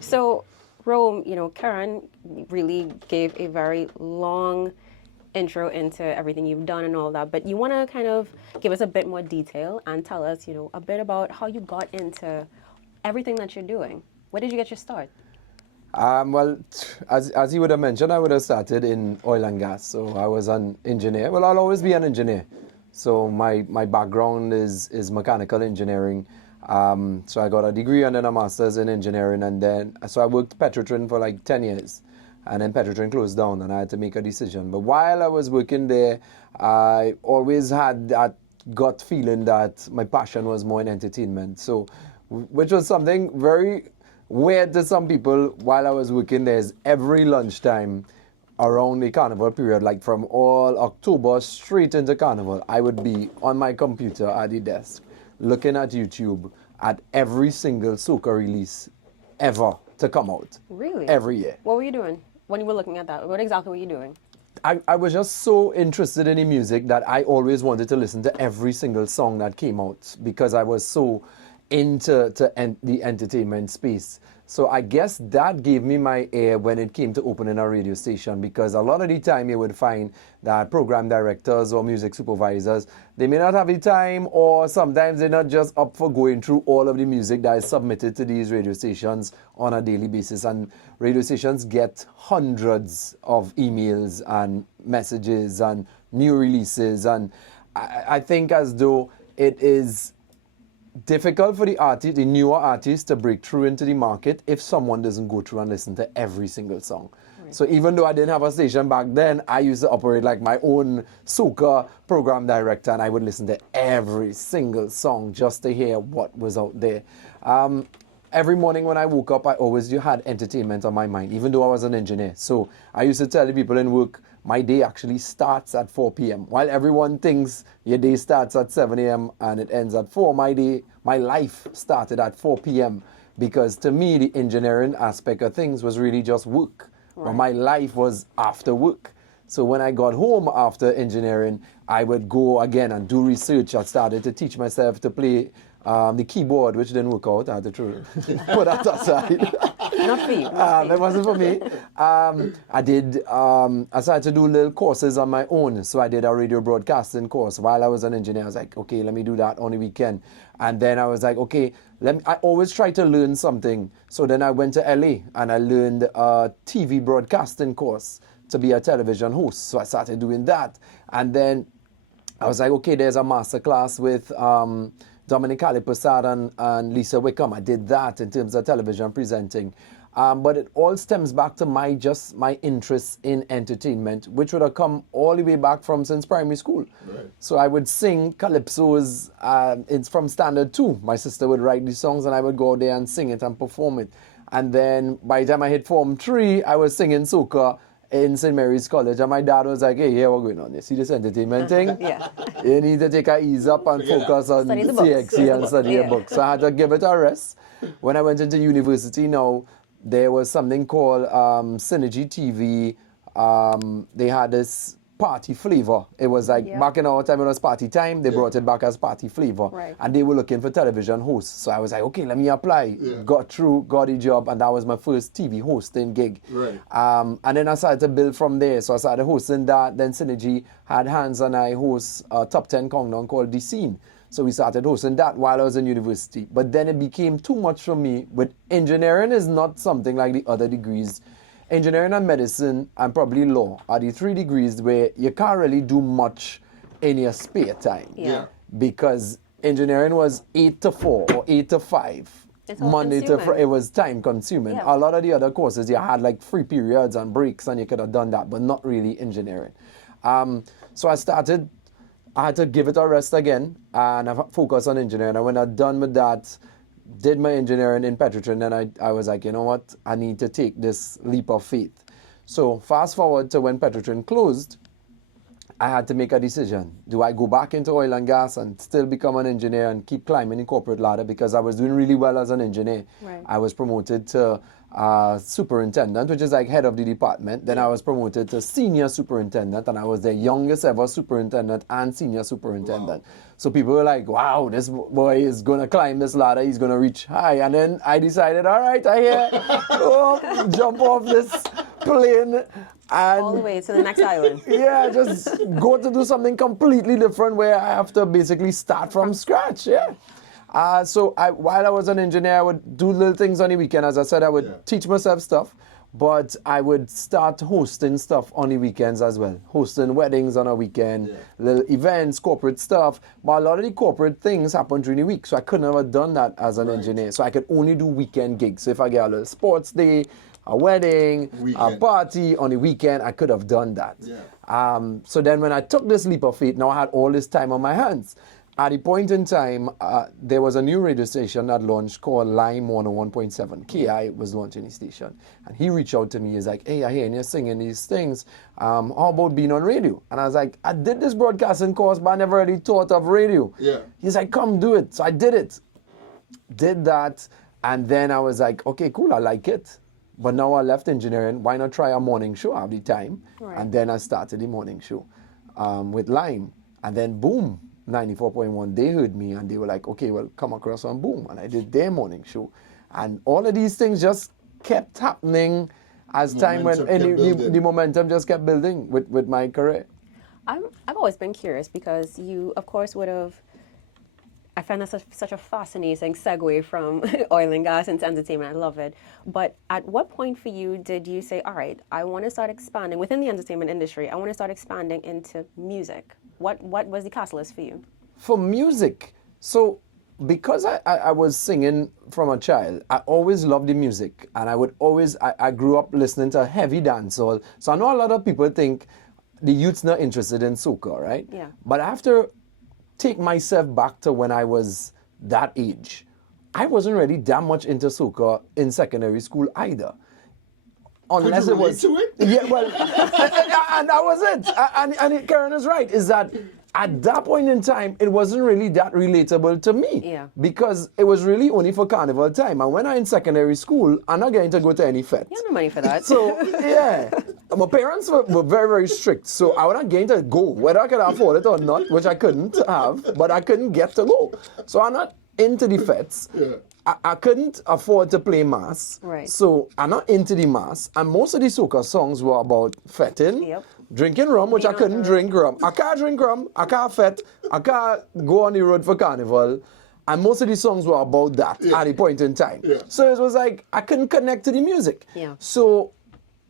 So, Rome, Keron really gave a very long intro into everything you've done and all that, but you want to kind of give us a bit more detail and tell us, a bit about how you got into everything that you're doing. Where did you get your start? Well, as you would have mentioned, I would have started in oil and gas. So I was an engineer. Well, I'll always be an engineer. So my background is mechanical engineering. So I got a degree and then a master's in engineering. And then, so I worked Petrotrin for like 10 years. And then Petrotrin closed down and I had to make a decision. But while I was working there, I always had that gut feeling that my passion was more in entertainment. So, which was something very weird to some people. While I was working there, is every lunchtime around the carnival period, like from all October straight into carnival, I would be on my computer at the desk looking at YouTube at every single soca release ever to come out. Really? Every year. What were you doing when you were looking at that? What exactly were you doing? I was just so interested in the music that I always wanted to listen to every single song that came out because I was so into the entertainment space. So I guess that gave me my ear when it came to opening a radio station, because a lot of the time you would find that program directors or music supervisors, they may not have the time, or sometimes they're not just up for going through all of the music that is submitted to these radio stations on a daily basis. And radio stations get hundreds of emails and messages and new releases. And I think as though it is difficult for the newer artists to break through into the market if someone doesn't go through and listen to every single song. Right. So even though I didn't have a station back then, I used to operate like my own soca program director, and I would listen to every single song just to hear what was out there. Every morning when I woke up, I always had entertainment on my mind, even though I was an engineer. So I used to tell the people in work, my day actually starts at 4 p.m. While everyone thinks your day starts at 7 a.m. and it ends at 4, my life started at 4 p.m. because to me, the engineering aspect of things was really just work. Right. But my life was after work. So when I got home after engineering, I would go again and do research. I started to teach myself to play the keyboard, which didn't work out. I had to put that aside. Not for you. It wasn't for me. I started to do little courses on my own. So I did a radio broadcasting course while I was an engineer. I was like, okay, let me do that on the weekend. And then I was like, okay, I always try to learn something. So then I went to LA and I learned a TV broadcasting course to be a television host. So I started doing that. And then I was like, okay, there's a master class with Dominic Prasad and Lisa Wickham. I did that in terms of television presenting. But it all stems back to my interest in entertainment, which would have come all the way back from since primary school. Right. So I would sing calypsos. It's from standard 2. My sister would write these songs and I would go out there and sing it and perform it. And then by the time I hit Form 3, I was singing soca in St. Mary's College, and my dad was like, hey, here we're going on. You see this entertainment thing? Yeah. You need to take a ease up and focus on CXC and study your books. So I had to give it a rest. When I went into university now, there was something called Synergy TV. They had this party flavor. It was like back in our time, it was party time. They brought it back as party flavor. Right. And they were looking for television hosts. So I was like, okay, let me apply. Yeah. Got through, got a job, and that was my first TV hosting gig. Right. And then I started to build from there. So I started hosting that. Then Synergy had hands and I host a top 10 countdown called The Scene. So we started hosting that while I was in university. But then it became too much for me. But engineering is not something like the other degrees. Engineering and medicine and probably law are the 3 degrees where you can't really do much in your spare time. Yeah. Because engineering was 8 to 4 or 8 to 5. It's Monday to Friday. It was time consuming. Yeah. A lot of the other courses, you had like free periods and breaks and you could have done that, but not really engineering. So I had to give it a rest again and I focused on engineering. And when I'm done with that, did my engineering in Petrotrin, and I was like, you know what, I need to take this leap of faith. So fast forward to when Petrotrin closed, I had to make a decision. Do I go back into oil and gas and still become an engineer and keep climbing the corporate ladder? Because I was doing really well as an engineer. Right. I was promoted to superintendent, which is like head of the department. Then I was promoted to senior superintendent, and I was the youngest ever superintendent and senior superintendent. Wow. So people were like, wow, this boy is going to climb this ladder. He's going to reach high. And then I decided, all right, I hear, jump off this plane. And All the way to the next island. yeah, just go to do something completely different where I have to basically start from scratch. Yeah. So while I was an engineer, I would do little things on the weekend. As I said, I would teach myself stuff, but I would start hosting stuff on the weekends as well. Hosting weddings on a weekend, little events, corporate stuff. But a lot of the corporate things happen during the week, so I could never done that as an engineer. So I could only do weekend gigs. So if I get a little sports day, a wedding, a party on the weekend, I could have done that. So then when I took this leap of faith, now I had all this time on my hands. At the point in time, there was a new radio station that launched called Lime 101.7. KI was launching the station. And he reached out to me. He's like, hey, I hear you singing these things. How about being on radio? And I was like, I did this broadcasting course, but I never really thought of radio. He's like, come do it. So I did it. Did that. And then I was like, okay, cool, I like it. But now I left engineering. Why not try a morning show at the time? Right. And then I started the morning show with Lime. And then boom. 94.1, they heard me and they were like, okay, well, come across and boom. And I did their morning show. And all of these things just kept happening as time went, and the momentum just kept building with my career. I've always been curious because you, of course, would have, I find that such a fascinating segue from oil and gas into entertainment. I love it. But at what point for you did you say, all right, I want to start expanding within the entertainment industry, I want to start expanding into music? What was the catalyst for you? For music, so because I was singing from a child, I always loved the music. And I grew up listening to heavy dancehall. So I know a lot of people think the youth's not interested in soca, right? Yeah. But after take myself back to when I was that age, I wasn't really that much into soca in secondary school either. Unless Could you it was relate to it? Yeah, well, and that was it. And Keron is right. Is that at that point in time, it wasn't really that relatable to me. Yeah. Because it was really only for carnival time. And when I'm in secondary school, I'm not getting to go to any fete. You have no money for that. So, yeah. My parents were very, very strict. So I was not getting to go, whether I could afford it or not, which I couldn't have, but I couldn't get to go. So I'm not into the fetes. I couldn't afford to play mass. Right. So I'm not into the mass. And most of the soca songs were about fetting, drinking rum, which I couldn't drink rum. I can't drink rum. I can't fet. I can't go on the road for carnival. And most of the songs were about that at the point in time. So it was like I couldn't connect to the music. So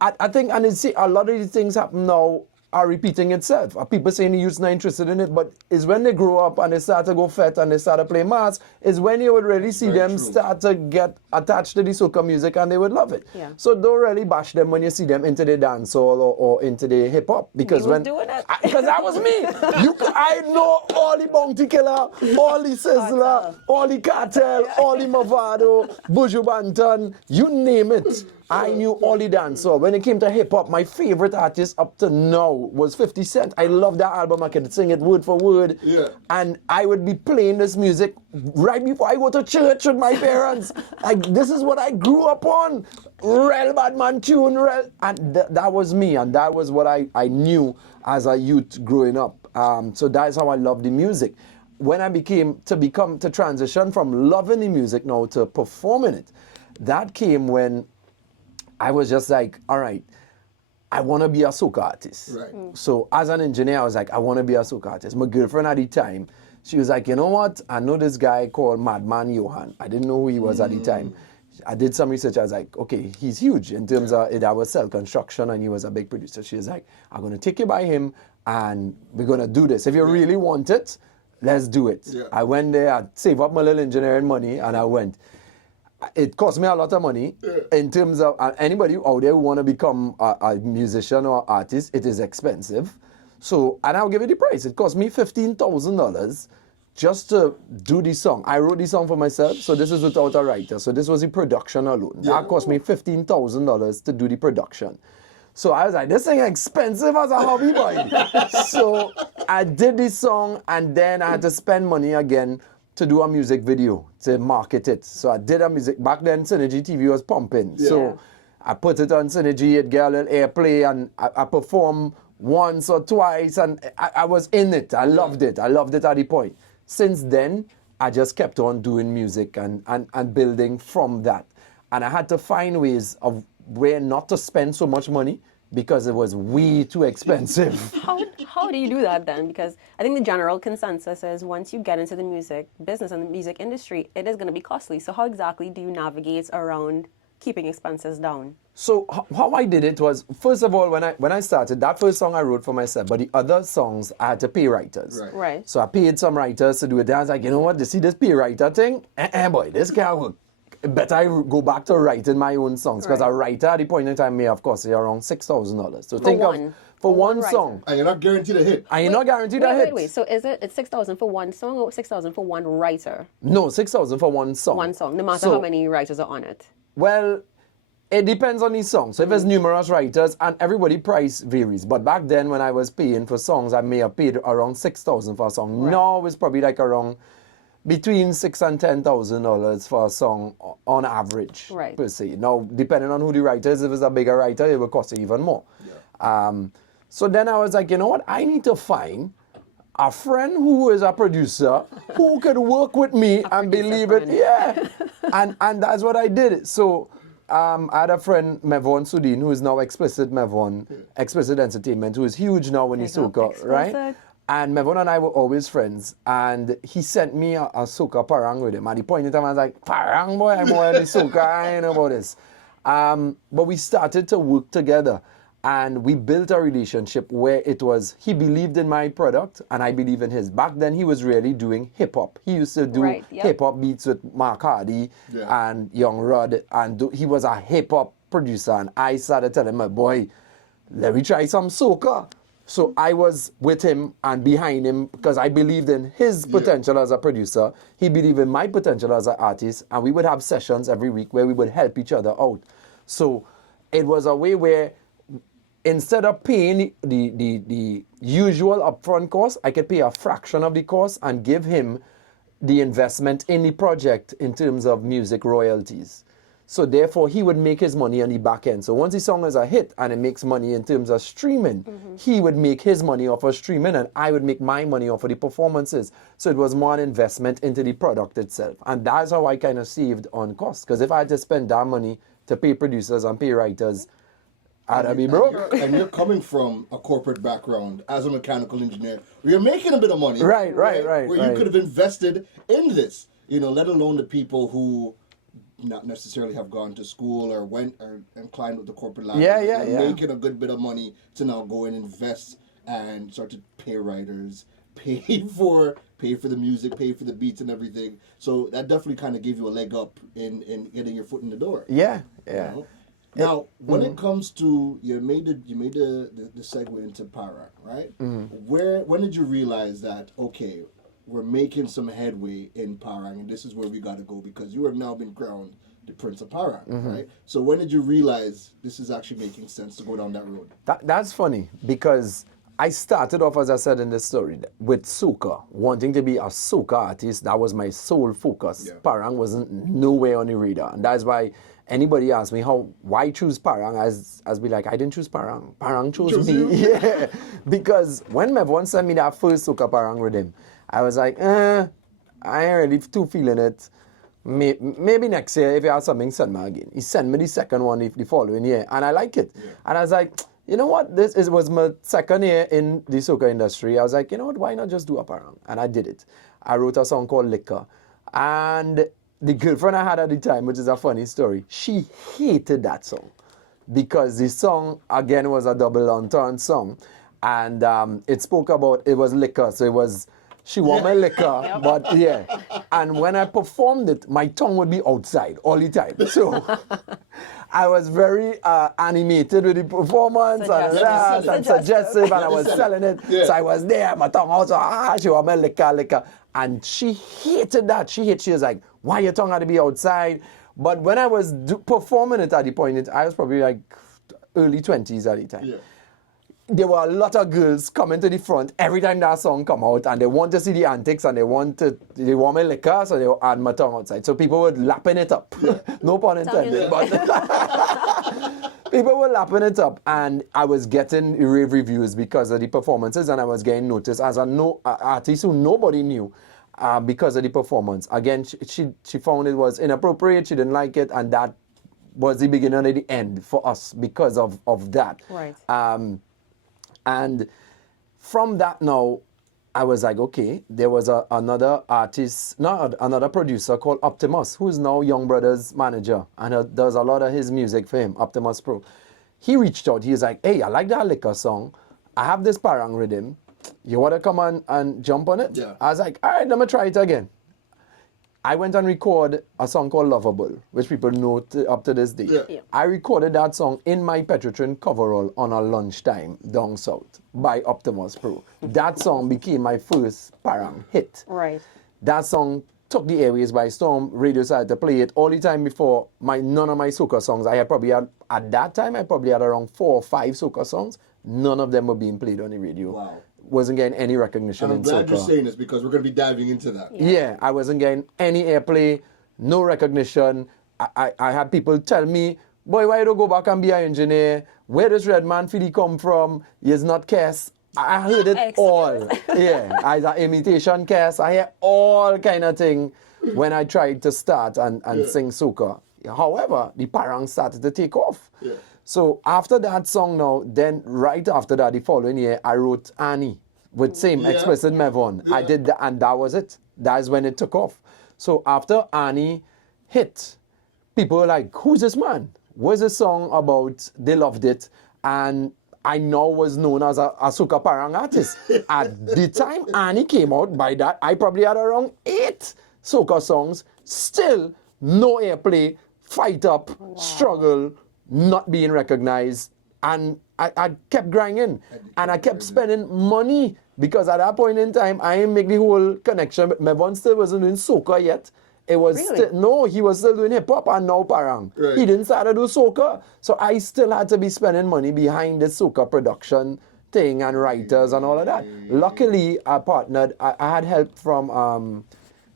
I think, and see, a lot of these things happen now are repeating itself. People saying the youth's not interested in it, but it's when they grow up and they start to go fet and they start to play mass, is when you would really see them start to get attached to the soca music and they would love it. So don't really bash them when you see them into the dancehall or into the hip hop, because because that was me. I know all the Bounty Killer, all the Sizzler, all the Cartel, all the Movado, Buju Banton, you name it. I knew all the dancehall. When it came to hip hop, my favorite artist up to now was 50 Cent. I love that album. I could sing it word for word. And I would be playing this music right before I go to church with my parents. Like, this is what I grew up on. Real bad man tune. And that was me. And that was what I knew as a youth growing up. So that's how I loved the music. When I to transition from loving the music now to performing it, that came when I was just like, all right, I want to be a soca artist. So as an engineer, I was like, I want to be a soca artist. My girlfriend at the time, she was like, you know what? I know this guy called Madman Johan. I didn't know who he was at the time. I did some research. I was like, okay, he's huge in terms of it. I was cell construction and he was a big producer. She was like, I'm going to take you by him and we're going to do this. If you really want it, let's do it. I went there, I saved up my little engineering money and I went. It cost me a lot of money in terms of anybody out there who want to become a musician or artist, it is expensive. So, and I'll give you the price. It cost me $15,000 just to do the song. I wrote the song for myself, so this is without a writer. So this was the production alone. That cost me $15,000 to do the production. So I was like, this thing expensive as a hobby, boy. So I did this song and then I had to spend money again to do a music video to market it. So I did a music, back then Synergy TV was pumping. Yeah. So I put it on Synergy, it got a little airplay, and I performed once or twice, and I was in it. I loved it. I loved it at the point. Since then, I just kept on doing music and building from that. And I had to find ways of where not to spend so much money because it was way too expensive. How do you do that then? Because I think the general consensus is once you get into the music business and the music industry, it is going to be costly. So how exactly do you navigate around keeping expenses down? So how I did it was, first of all, when I started, that first song I wrote for myself, but the other songs I had to pay writers. Right. So I paid some writers to do it. I was like, you know what, you see this pay writer thing? Boy, this can't work. Better I go back to writing my own songs, because a writer at the point in time may, of course, say around $6,000. So think of for one song. And you're not guaranteed a hit. And you're not guaranteed a hit. Wait. So it's 6,000 for one song or 6,000 for one writer? No, 6,000 for one song. One song, no matter how many writers are on it. Well, it depends on the song. So if there's numerous writers, and everybody price varies. But back then when I was paying for songs, I may have paid around 6,000 for a song. Right. Now it's probably like around between $6,000 and $10,000 for a song on average, Right. per se. Now, depending on who the writer is, if it's a bigger writer, it will cost you even more. Yeah. So then I was like, you know what? I need to find a friend who is a producer who could work with me and believe it. Yeah. and that's what I did. So I had a friend, Mevon Sudin, who is now Explicit Entertainment, who is huge now in the soca, right? And Mevon and I were always friends, and he sent me a soca parang with him. At the point in time, I was like, parang boy, I'm more in the soca, I ain't know about this. But we started to work together, and we built a relationship where it was, he believed in my product, and I believe in his. Back then, he was really doing hip-hop. He used to do hip-hop beats with Mark Hardy and Young Rod, and he was a hip-hop producer, and I started telling him, boy, let me try some soca. So I was with him and behind him because I believed in his potential as a producer. He believed in my potential as an artist. And we would have sessions every week where we would help each other out. So it was a way where instead of paying the usual upfront cost, I could pay a fraction of the cost and give him the investment in the project in terms of music royalties. So therefore, he would make his money on the back end. So once the song is a hit and it makes money in terms of streaming, he would make his money off of streaming and I would make my money off of the performances. So it was more an investment into the product itself. And that's how I kind of saved on costs. Because if I had to spend that money to pay producers and pay writers, I'd be broke. And you're coming from a corporate background as a mechanical engineer, where you're making a bit of money. Right. Where you could have invested in this, let alone the people who not necessarily have gone to school or went and climbed up the corporate ladder. They're making a good bit of money to now go and invest and start to pay writers, pay for the music, pay for the beats and everything. So that definitely kind of gave you a leg up in getting your foot in the door. Yeah. Now, when it comes to you made the segue into Parang, right? When did you realize that we're making some headway in Parang, and this is where we got to go, because you have now been crowned the Prince of Parang, right? So when did you realize this is actually making sense to go down that road? That's funny, because I started off, as I said in the story, with soca, wanting to be a soca artist. That was my sole focus. Yeah. Parang wasn't nowhere on the radar, and that's why anybody asks me why choose Parang, as be like, I didn't choose Parang. Parang chose me. Yeah, because when Mevon sent me that first soca Parang with him, I was like, I ain't really too feeling it. Maybe next year, if you have something, send me again. He sent me the second one the following year, and I like it. Yeah. And I was like, you know what? This was my second year in the soca industry. I was like, you know what? Why not just do a Parang? And I did it. I wrote a song called Liquor. And the girlfriend I had at the time, which is a funny story, she hated that song because the song, again, was a double entendre song. And it spoke about, it was liquor. So it was, she want my liquor, but yeah. And when I performed it, my tongue would be outside all the time. So I was very animated with the performance and suggestive, and I was selling it. Yeah. So I was there, my tongue also, she want my liquor. And she hated that. She was like, why your tongue had to be outside? But when I was performing it at the point, I was probably like early 20s at the time. Yeah. there were a lot of girls coming to the front every time that song come out, and they want to see the antics, and they want my liquor, so they had my tongue outside. So people were lapping it up. No pun intended. But people were lapping it up, and I was getting rave reviews because of the performances, and I was getting noticed as an artist who nobody knew because of the performance. Again, she found it was inappropriate. She didn't like it, and that was the beginning of the end for us because of that. Right. And from that now, I was like, okay, there was another producer called Optimus, who's now Young Brother's manager, and does a lot of his music for him, Optimus Pro. He reached out, he was like, hey, I like that liquor song. I have this parang rhythm. You want to come on and jump on it? Yeah. I was like, all right, let me try it again. I went and recorded a song called Lovable, which people know up to this day. Yeah. I recorded that song in my Petrotrin coverall on a lunchtime down south by Optimus Pro. That song became my first parang hit. Right. That song took the airways by storm. Radio started to play it all the time before. None of my soca songs, at that time, I probably had around 4 or 5 soca songs. None of them were being played on the radio. Wow. Wasn't getting any recognition in I'm soca. glad you're saying this because we're going to be diving into that. Yeah, I wasn't getting any airplay, no recognition. I had people tell me, boy, why you don't go back and be an engineer? Where does Red Man Philly come from? He's not Cass. I heard it all. Yeah, I an imitation Cass. I hear all kind of thing when I tried to start and sing soca. However, the parang started to take off. Yeah. So after that song now, then right after that, the following year, I wrote Annie with same Explicit Mevon. I did that, and that was it. That's when it took off. So after Annie hit, people were like, who's this man? What's this song about? They loved it. And I now was known as a soca parang artist. At the time Annie came out, by that, I probably had around 8 soca songs. Still, no airplay, fight up, struggle, not being recognized, and I kept grinding, and I kept spending money, because at that point in time, I didn't make the whole connection. Mevon still wasn't doing soca yet. It was Really? he was still doing hip hop and now parang. Right. He didn't start to do soca, so I still had to be spending money behind the soca production thing and writers and all of that. Luckily, I partnered. I had help from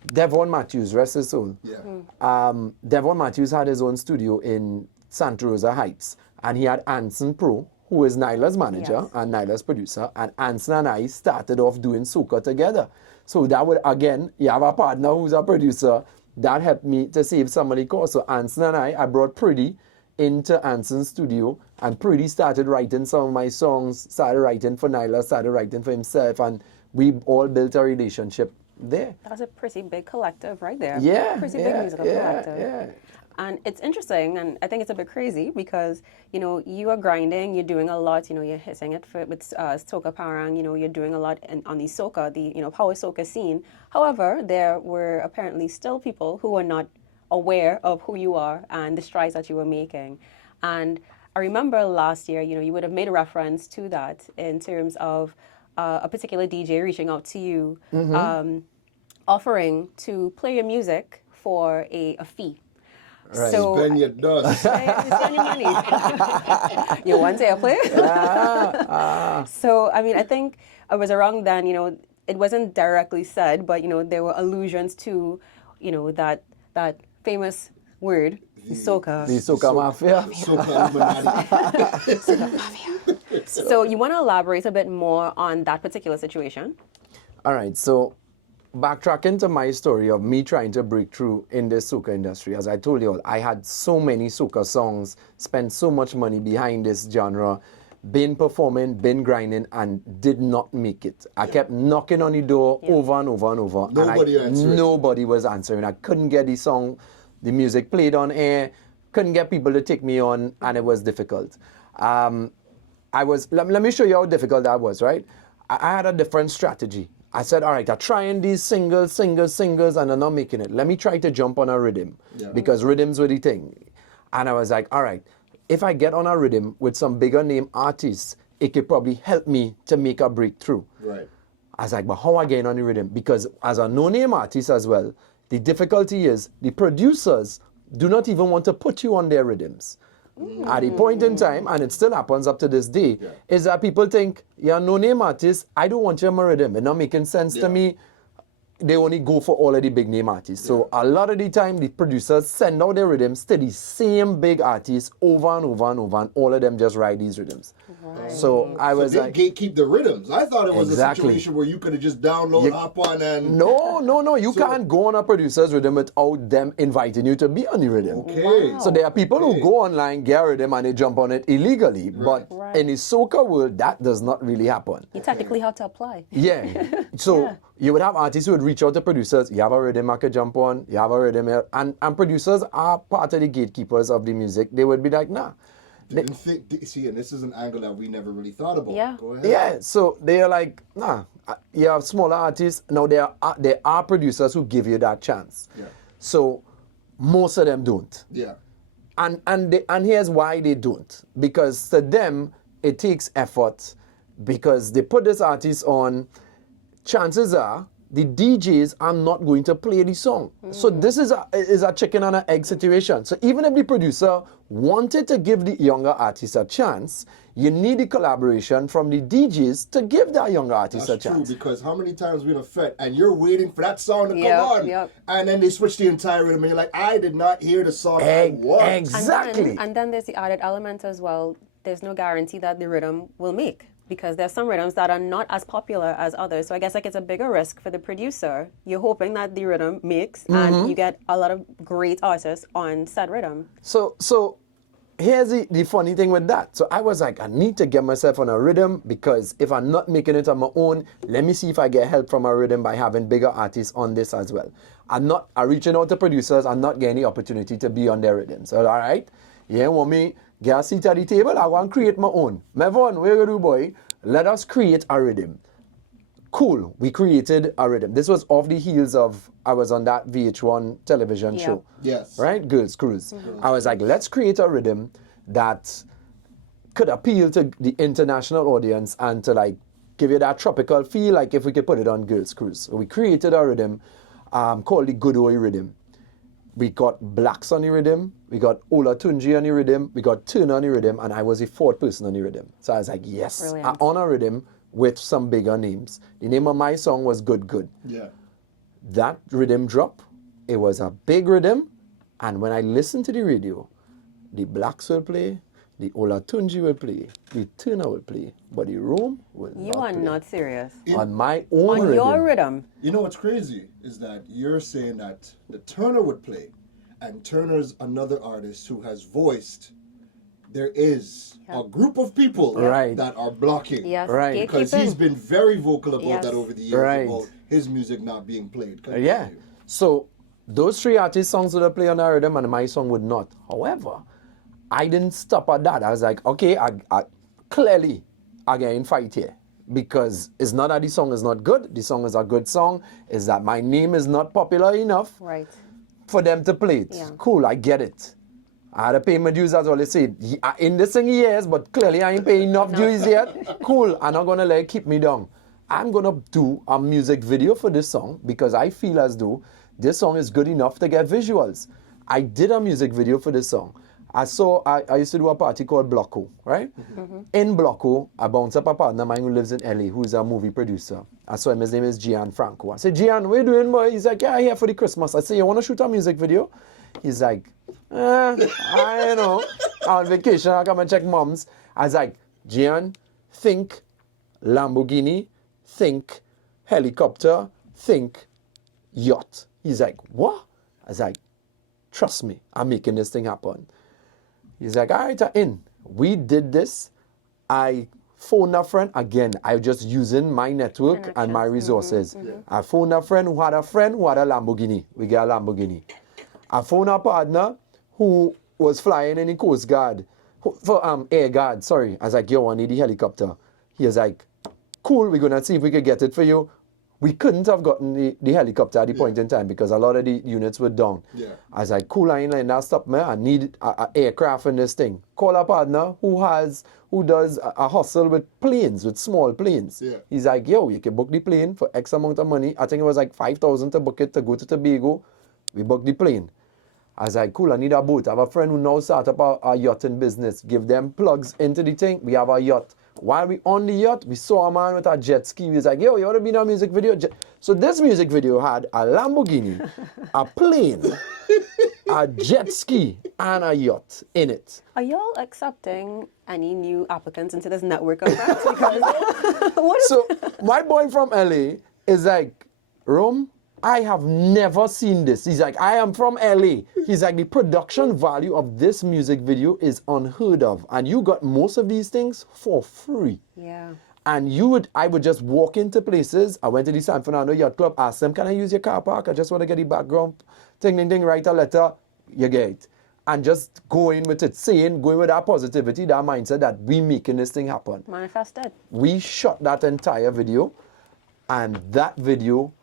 Devon Matthews, rest his soul. Yeah. Devon Matthews had his own studio in Santa Rosa Heights, and he had Anson Pro, who is Nyla's manager and Nyla's producer, and Anson and I started off doing soca together. So that would, again, you have a partner who's a producer. That helped me to save some of the cost. So Anson and I brought Pretty into Anson's studio, and Pretty started writing some of my songs, started writing for Nyla, started writing for himself, and we all built a relationship there. That's a pretty big collective right there. Yeah, Pretty big musical collective. yeah. And it's interesting, and I think it's a bit crazy because, you are grinding, you're doing a lot, you're hitting it with soca parang, you're doing a lot on the soca, the, power soca scene. However, there were apparently still people who were not aware of who you are and the strides that you were making. And I remember last year, you would have made a reference to that in terms of a particular DJ reaching out to you, offering to play your music for a fee. Right. So, Spend your dust. spend your money. You want to play? So, I mean, I think it was around then, it wasn't directly said, but, there were allusions to, that famous word, soca. The soca mafia. Soca Illuminati. So you want to elaborate a bit more on that particular situation? All right, so backtracking to my story of me trying to break through in the soca industry, as I told you all, I had so many soca songs, spent so much money behind this genre, been performing, been grinding, and did not make it. I kept knocking on the door over and over and over. Nobody was answering. I couldn't get the song, the music played on air, couldn't get people to take me on, and it was difficult. Let me show you how difficult that was, right? I had a different strategy. I said, all right, I'm trying these singles, and I'm not making it. Let me try to jump on a rhythm, because rhythms were the thing. And I was like, all right, if I get on a rhythm with some bigger name artists, it could probably help me to make a breakthrough. Right. I was like, but how I get on the rhythm? Because as a no-name artist as well, the difficulty is the producers do not even want to put you on their rhythms. At the point in time, and it still happens up to this day, is that people think, you're a no-name artist, I don't want your rhythm. It's not making sense to me. They only go for all of the big name artists. So a lot of the time, the producers send out their rhythms to the same big artists over and over and over, and all of them just ride these rhythms. Right. So I was they like, gatekeep the rhythms. I thought it was Exactly. a situation where you could have just downloaded, hop on, and no, you can't go on a producer's rhythm without them inviting you to be on the rhythm. Okay. So there are people who go online, get a rhythm, and they jump on it illegally. But in the soca world, that does not really happen. You technically have to apply. Yeah. So you would have artists who would reach out to producers. You have a rhythm I could jump on. You have a rhythm here. And producers are part of the gatekeepers of the music. They would be like, nah. See, and this is an angle that we never really thought about. Yeah. Go ahead. Yeah, so they are like, nah. You have smaller artists. Now there are producers who give you that chance. Yeah. So most of them don't. Yeah. And here's why they don't. Because to them, it takes effort. Because they put this artist on, chances are the DJs are not going to play the song. So this is a chicken and an egg situation. So even if the producer wanted to give the younger artist a chance, you need the collaboration from the DJs to give that younger artist That's a chance. true, because how many times we're in a fet and you're waiting for that song to come Yep, on, yep. and then they switch the entire rhythm, and you're like, I did not hear the song I want. Exactly. And then there's the added element as well. There's no guarantee that the rhythm will make, because there's some rhythms that are not as popular as others. So I guess like it's a bigger risk for the producer. You're hoping that the rhythm makes and you get a lot of great artists on said rhythm. So here's the funny thing with that. So I was like, I need to get myself on a rhythm, because if I'm not making it on my own, let me see if I get help from a rhythm by having bigger artists on this as well. I'm reaching out to producers. I'm not getting the opportunity to be on their rhythm. So all right, you want me get a seat at the table? I want to create my own. Mevon, what you gonna do, boy? Let us create a rhythm. Cool, we created a rhythm. This was off the heels of, I was on that VH1 television show. Yes. Right? Girls Cruise. I was like, let's create a rhythm that could appeal to the international audience and to like give you that tropical feel, like if we could put it on Girls Cruise. So we created a rhythm called the Good Oi Rhythm. We got Blacks on the rhythm, we got Ola Tunji on the rhythm, we got Turner on the rhythm, and I was the fourth person on the rhythm. So I was like, yes, Brilliant. I on a rhythm with some bigger names. The name of my song was Good Good. Yeah. That rhythm drop, it was a big rhythm, and when I listened to the radio, the Blacks will play, the Ola Tunji will play, the Turner will play, but the Rome will You not are play. not serious. On my own On rhythm. your rhythm. You know what's crazy is that you're saying that the Turner would play, and Turner's another artist who has voiced there is a group of people Right. that are blocking. Yes, Right. Because he's gatekeeping. been very vocal about Yes. that over the years, Right. about his music not being played. Yeah. So those three artists' songs would play on our rhythm and my song would not. However, I didn't stop at that. I was like, okay, I clearly I get in fight here. Because it's not that the song is not good. The song is a good song. It's that my name is not popular enough Right. for them to play it. Yeah. Cool, I get it. I had to pay my dues, as well. They said, in this thing years, but clearly I ain't paying enough dues yet. Cool, I'm not gonna let it keep me down. I'm gonna do a music video for this song because I feel as though this song is good enough to get visuals. I did a music video for this song. I used to do a party called Blocko, right? In Blocko, I bounced up a partner of mine who lives in LA, who's a movie producer. I saw him, his name is Gian Franco. I said, Gian, what are you doing, boy? He's like, yeah, I'm here for the Christmas. I said, you want to shoot a music video? He's like, I know. On vacation, I come and check moms. I was like, Gian, think Lamborghini, think helicopter, think yacht. He's like, what? I was like, trust me, I'm making this thing happen. He's like, all right, I'm in. We did this. I phoned a friend. Again, I'm just using my network and my resources. I phoned a friend who had a Lamborghini. We got a Lamborghini. I phoned a partner who was flying in the Coast Guard, for Air Guard, sorry. I was like, yo, I need the helicopter. He was like, cool, we're going to see if we could get it for you. We couldn't have gotten the helicopter at the point in time because a lot of the units were down. Yeah. I was like, cool, I ain't letting that stop me. I need an aircraft in this thing. Call a partner who does a hustle with planes, with small planes. Yeah. He's like, yo, you can book the plane for X amount of money. I think it was like $5,000 to book it to go to Tobago. We booked the plane. I was like, cool, I need a boat. I have a friend who now start up a yachting business. Give them plugs into the thing. We have a yacht. While we on the yacht, we saw a man with a jet ski. He was like, yo, you want to be in a music video? So this music video had a Lamborghini, a plane, a jet ski, and a yacht in it. Are y'all accepting any new applicants into this network of friends? Because So my boy from LA is like, Rome, I have never seen this. He's like, I am from LA. He's like, the production value of this music video is unheard of. And you got most of these things for free. Yeah. And I would just walk into places. I went to the San Fernando Yacht Club, asked them, can I use your car park? I just want to get the background. Ding, ding, ding, write a letter. You get it. And just go in with it, going with that positivity, that mindset that we making this thing happen. Manifested. We shot that entire video, and that video,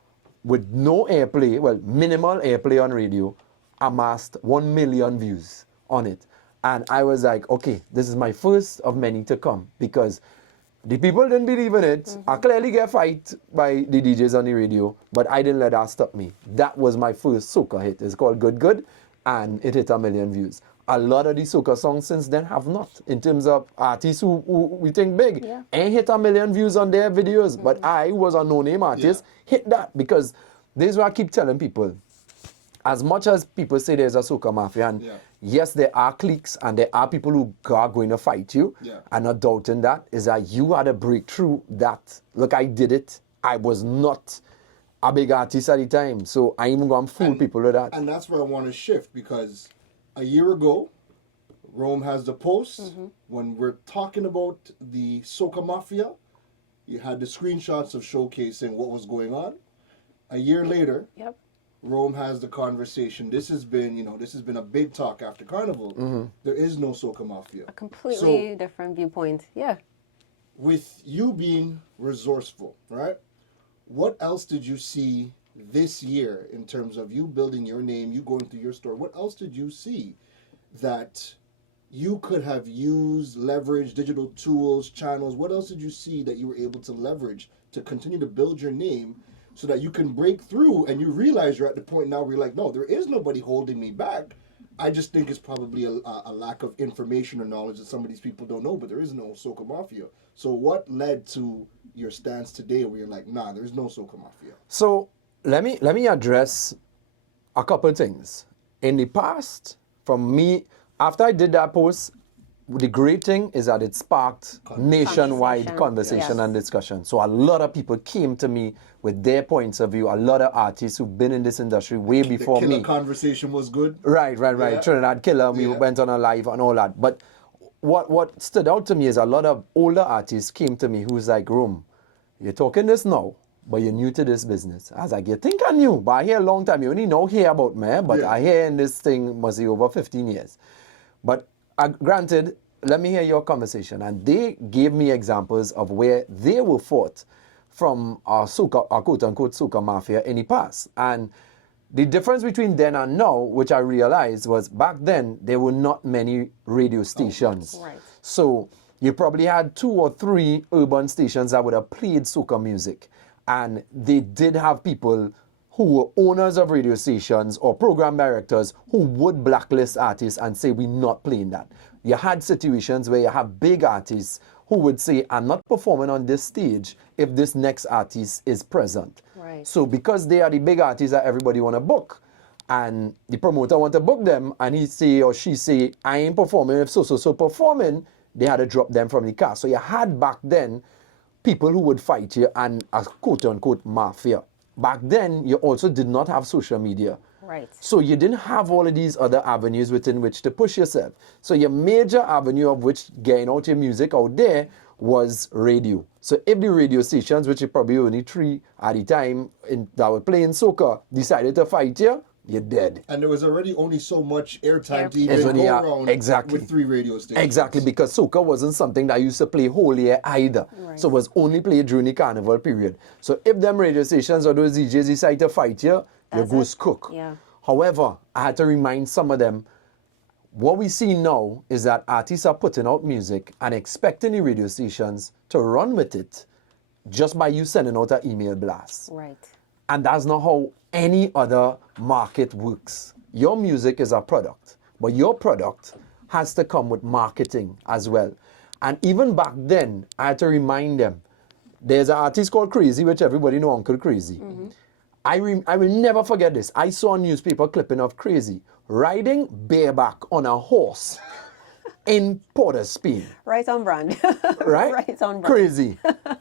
with no airplay, well, minimal airplay on radio, amassed 1 million views on it. And I was like, okay, this is my first of many to come, because the people didn't believe in it. Mm-hmm. I clearly get fight by the DJs on the radio, but I didn't let that stop me. That was my first soca hit. It's called Good Good, and it hit 1 million views. A lot of the soca songs since then have not, in terms of artists who we think big, ain't hit 1 million views on their videos. Mm-hmm. But I, who was a no-name artist, hit that, because this is what I keep telling people. As much as people say there's a soca mafia, and yes, there are cliques and there are people who are going to fight you, I'm not doubting that, is that you had a breakthrough that, look, I did it. I was not a big artist at the time, so I ain't even going to fool people with that. And that's where I want to shift, because a year ago, Rome has the post. When we're talking about the soca mafia, you had the screenshots of showcasing what was going on. A year later, Rome has the conversation. This has been a big talk after Carnival. There is no soca mafia. A completely different viewpoint. Yeah. With you being resourceful, right? What else did you see this year in terms of you building your name, you going through your store? What else did you see that you could have used, leveraged, digital tools, channels? What else did you see that you were able to leverage to continue to build your name so that you can break through and you realize you're at the point now where you're like, no, there is nobody holding me back. I just think it's probably a lack of information or knowledge that some of these people don't know, but there is no soca mafia. So what led to your stance today where you're like, nah, there's no soca mafia? So let me address a couple of things. In the past, from me, after I did that post, the great thing is that it sparked nationwide conversation and discussion. So a lot of people came to me with their points of view. A lot of artists who've been in this industry way before the me. Conversation was good. Right. Yeah. Trinidad Killer, we went on a live and all that. But what stood out to me is a lot of older artists came to me who's like, Rome, you're talking this now, but you're new to this business. I was like, you think I knew, but I hear a long time. You only know here about me, but I hear in this thing must be over 15 years. But granted, let me hear your conversation. And they gave me examples of where they were fought from our quote-unquote soca mafia in the past. And the difference between then and now, which I realized, was back then, there were not many radio stations. Right. So you probably had 2 or 3 urban stations that would have played soca music. And they did have people who were owners of radio stations or program directors who would blacklist artists and say, we're not playing that. You had situations where you have big artists who would say, I'm not performing on this stage if this next artist is present. Right. So because they are the big artists that everybody want to book, and the promoter want to book them, and he say or she say, I ain't performing, if so performing, they had to drop them from the cast. So you had back then people who would fight you and a quote-unquote mafia. Back then, you also did not have social media. Right. So you didn't have all of these other avenues within which to push yourself. So your major avenue of which getting out your music out there was radio. So if the radio stations, which are probably only 3 at the time that were playing soca, decided to fight you, you're dead. And there was already only so much airtime to even go around with 3 radio stations. Exactly, because soca wasn't something that used to play whole year either. Right. So it was only played during the carnival period. So if them radio stations or those DJs decide to fight you, you goose cook. Yeah. However, I had to remind some of them, what we see now is that artists are putting out music and expecting the radio stations to run with it just by you sending out an email blast. Right. And that's not how any other market works. your music is a product, but your product has to come with marketing as well. And even back then, I had to remind them, there's an artist called Crazy, which everybody know Uncle Crazy. I will never forget this. I saw a newspaper clipping of Crazy riding bareback on a horse in Port of Spain. Right on brand. Right? Right on brand. Crazy.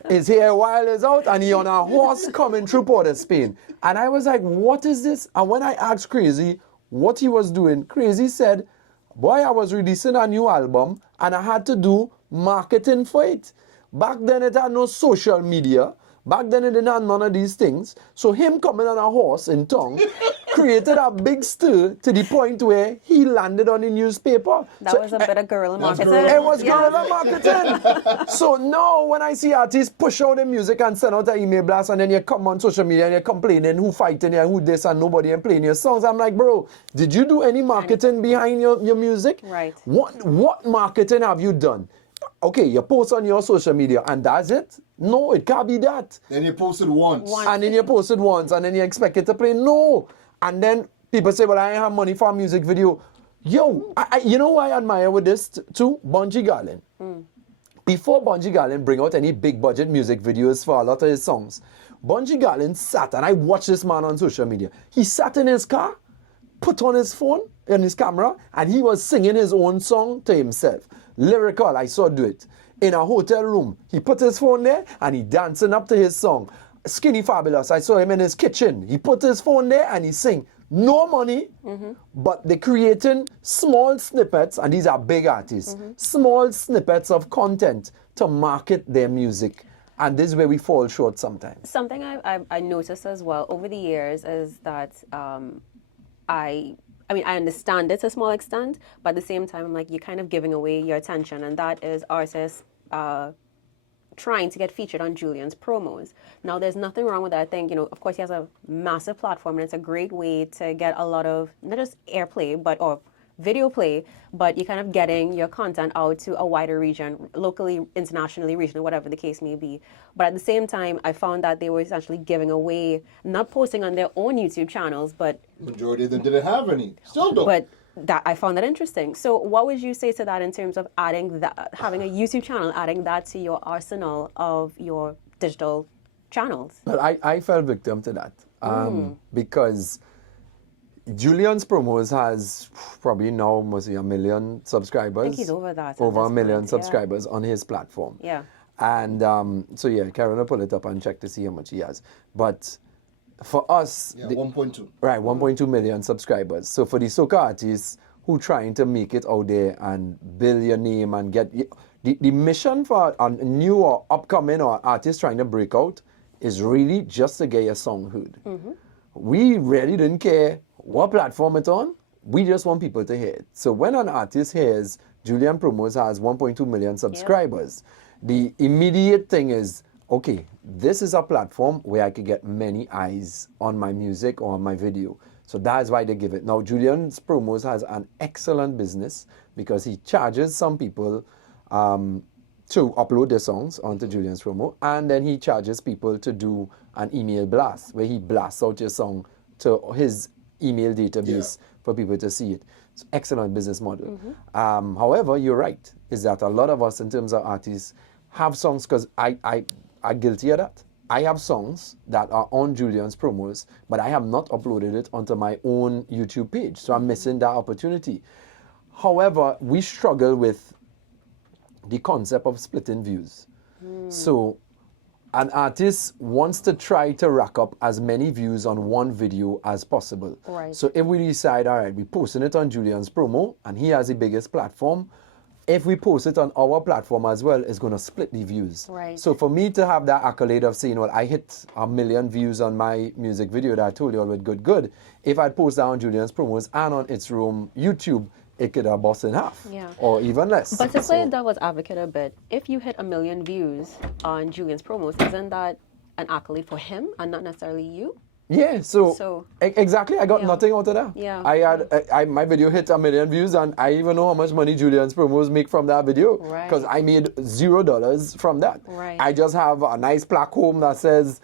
His hair while is out and he on a horse coming through Port of Spain. And I was like, what is this? And when I asked Crazy what he was doing, Crazy said, boy, I was releasing a new album and I had to do marketing for it. Back then it had no social media. Back then it didn't have none of these things. So him coming on a horse in town created a big stir to the point where he landed on the newspaper. That was a bit of guerrilla marketing. It was guerrilla marketing. So now when I see artists push out their music and send out an email blast and then you come on social media and you're complaining who fighting you and who this and nobody and playing your songs, I'm like, bro, did you do any marketing behind your music? Right. What marketing have you done? Okay, you post on your social media and that's it? No, it can't be that. Then you posted once. And then you posted once and then you expect it to play. No. And then people say, well, I ain't have money for a music video. Yo, you know why I admire with this too? Bunji Garlin. Before Bunji Garlin bring out any big budget music videos for a lot of his songs, Bunji Garlin sat, and I watched this man on social media. He sat in his car, put on his phone and his camera, and he was singing his own song to himself. Lyrical, I saw do it. In a hotel room, he put his phone there and he dancing up to his song. Skinny Fabulous, I saw him in his kitchen. He put his phone there and he sing. No money, but they're creating small snippets, and these are big artists, small snippets of content to market their music. And this is where we fall short sometimes. Something I noticed as well over the years is that I understand it to a small extent, but at the same time, I'm like, you're kind of giving away your attention, and that is artists trying to get featured on Julian's promos. Now, there's nothing wrong with that. I think, of course, he has a massive platform, and it's a great way to get a lot of, not just airplay, or video play, but you're kind of getting your content out to a wider region, locally, internationally, regionally, whatever the case may be. But at the same time, I found that they were essentially giving away, not posting on their own YouTube channels, but majority of them didn't have any. Still don't. But that I found that interesting. So what would you say to that in terms of adding that, having a YouTube channel, adding that to your arsenal of your digital channels? Well, I fell victim to that because Julian's Promos has probably now must be 1 million subscribers. I think he's over that. Over 1 million subscribers on his platform. Yeah. And so yeah, Keron will pull it up and check to see how much he has. But for us, 1.2. Right, 1.2 million subscribers. So for the soca artists who trying to make it out there and build your name and get the mission for a new or upcoming or artist trying to break out is really just to get your song heard. We really didn't care what platform it's on. We just want people to hear it. So when an artist hears Julian Promos has 1.2 million subscribers, the immediate thing is, okay, this is a platform where I could get many eyes on my music or on my video. So that's why they give it. Now, Julian's Promos has an excellent business because he charges some people to upload their songs onto Julian's Promo, and then he charges people to do an email blast where he blasts out your song to his email database for people to see it. It's an excellent business model. However, you're right, is that a lot of us in terms of artists have songs, because I'm guilty of that. I have songs that are on Julian's Promos, but I have not uploaded it onto my own YouTube page. So I'm missing that opportunity. However, we struggle with the concept of splitting views. So an artist wants to try to rack up as many views on one video as possible. Right. So if we decide, all right, we're posting it on Julian's Promo, and he has the biggest platform, if we post it on our platform as well, it's going to split the views. Right. So for me to have that accolade of saying, well, I hit 1 million views on my music video that I told you all with good, if I'd post that on Julian's Promos and on It's Room YouTube, it could have bust in half or even less. But to play devil's advocate a bit, if you hit 1 million views on Julian's Promos, isn't that an accolade for him and not necessarily you? Yeah, so exactly, I got nothing out of that. Yeah. My video hit 1 million views, and I even know how much money Julian's Promos make from that video, because I made $0 from that. Right. I just have a nice plaque home that says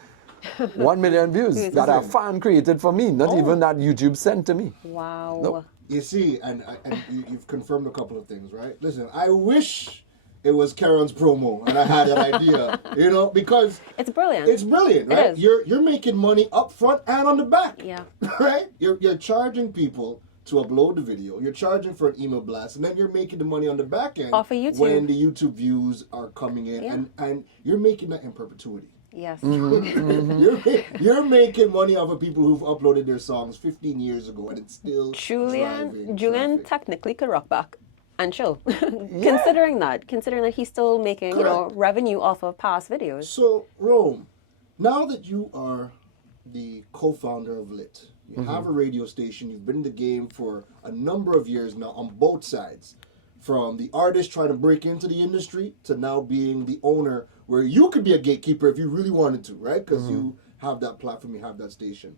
1 million views that a fan created for me, not even that YouTube sent to me. Wow. Nope. You see, and you've confirmed a couple of things, right? Listen, I wish it was Keron's promo and I had that idea, because it's brilliant. It's brilliant, right? It is. You're making money up front and on the back. Yeah. Right? You're charging people to upload the video. You're charging for an email blast, and then you're making the money on the back end off of YouTube when the YouTube views are coming in, and you're making that in perpetuity. Yes. You're making money off of people who've uploaded their songs 15 years ago, and it's still Julian traffic. technically could rock back and chill. Considering that he's still making revenue off of past videos. So Rome, now that you are the co-founder of Lit, you have a radio station, you've been in the game for a number of years now on both sides, from the artist trying to break into the industry to now being the owner, where you could be a gatekeeper if you really wanted to, right? Because you have that platform, you have that station.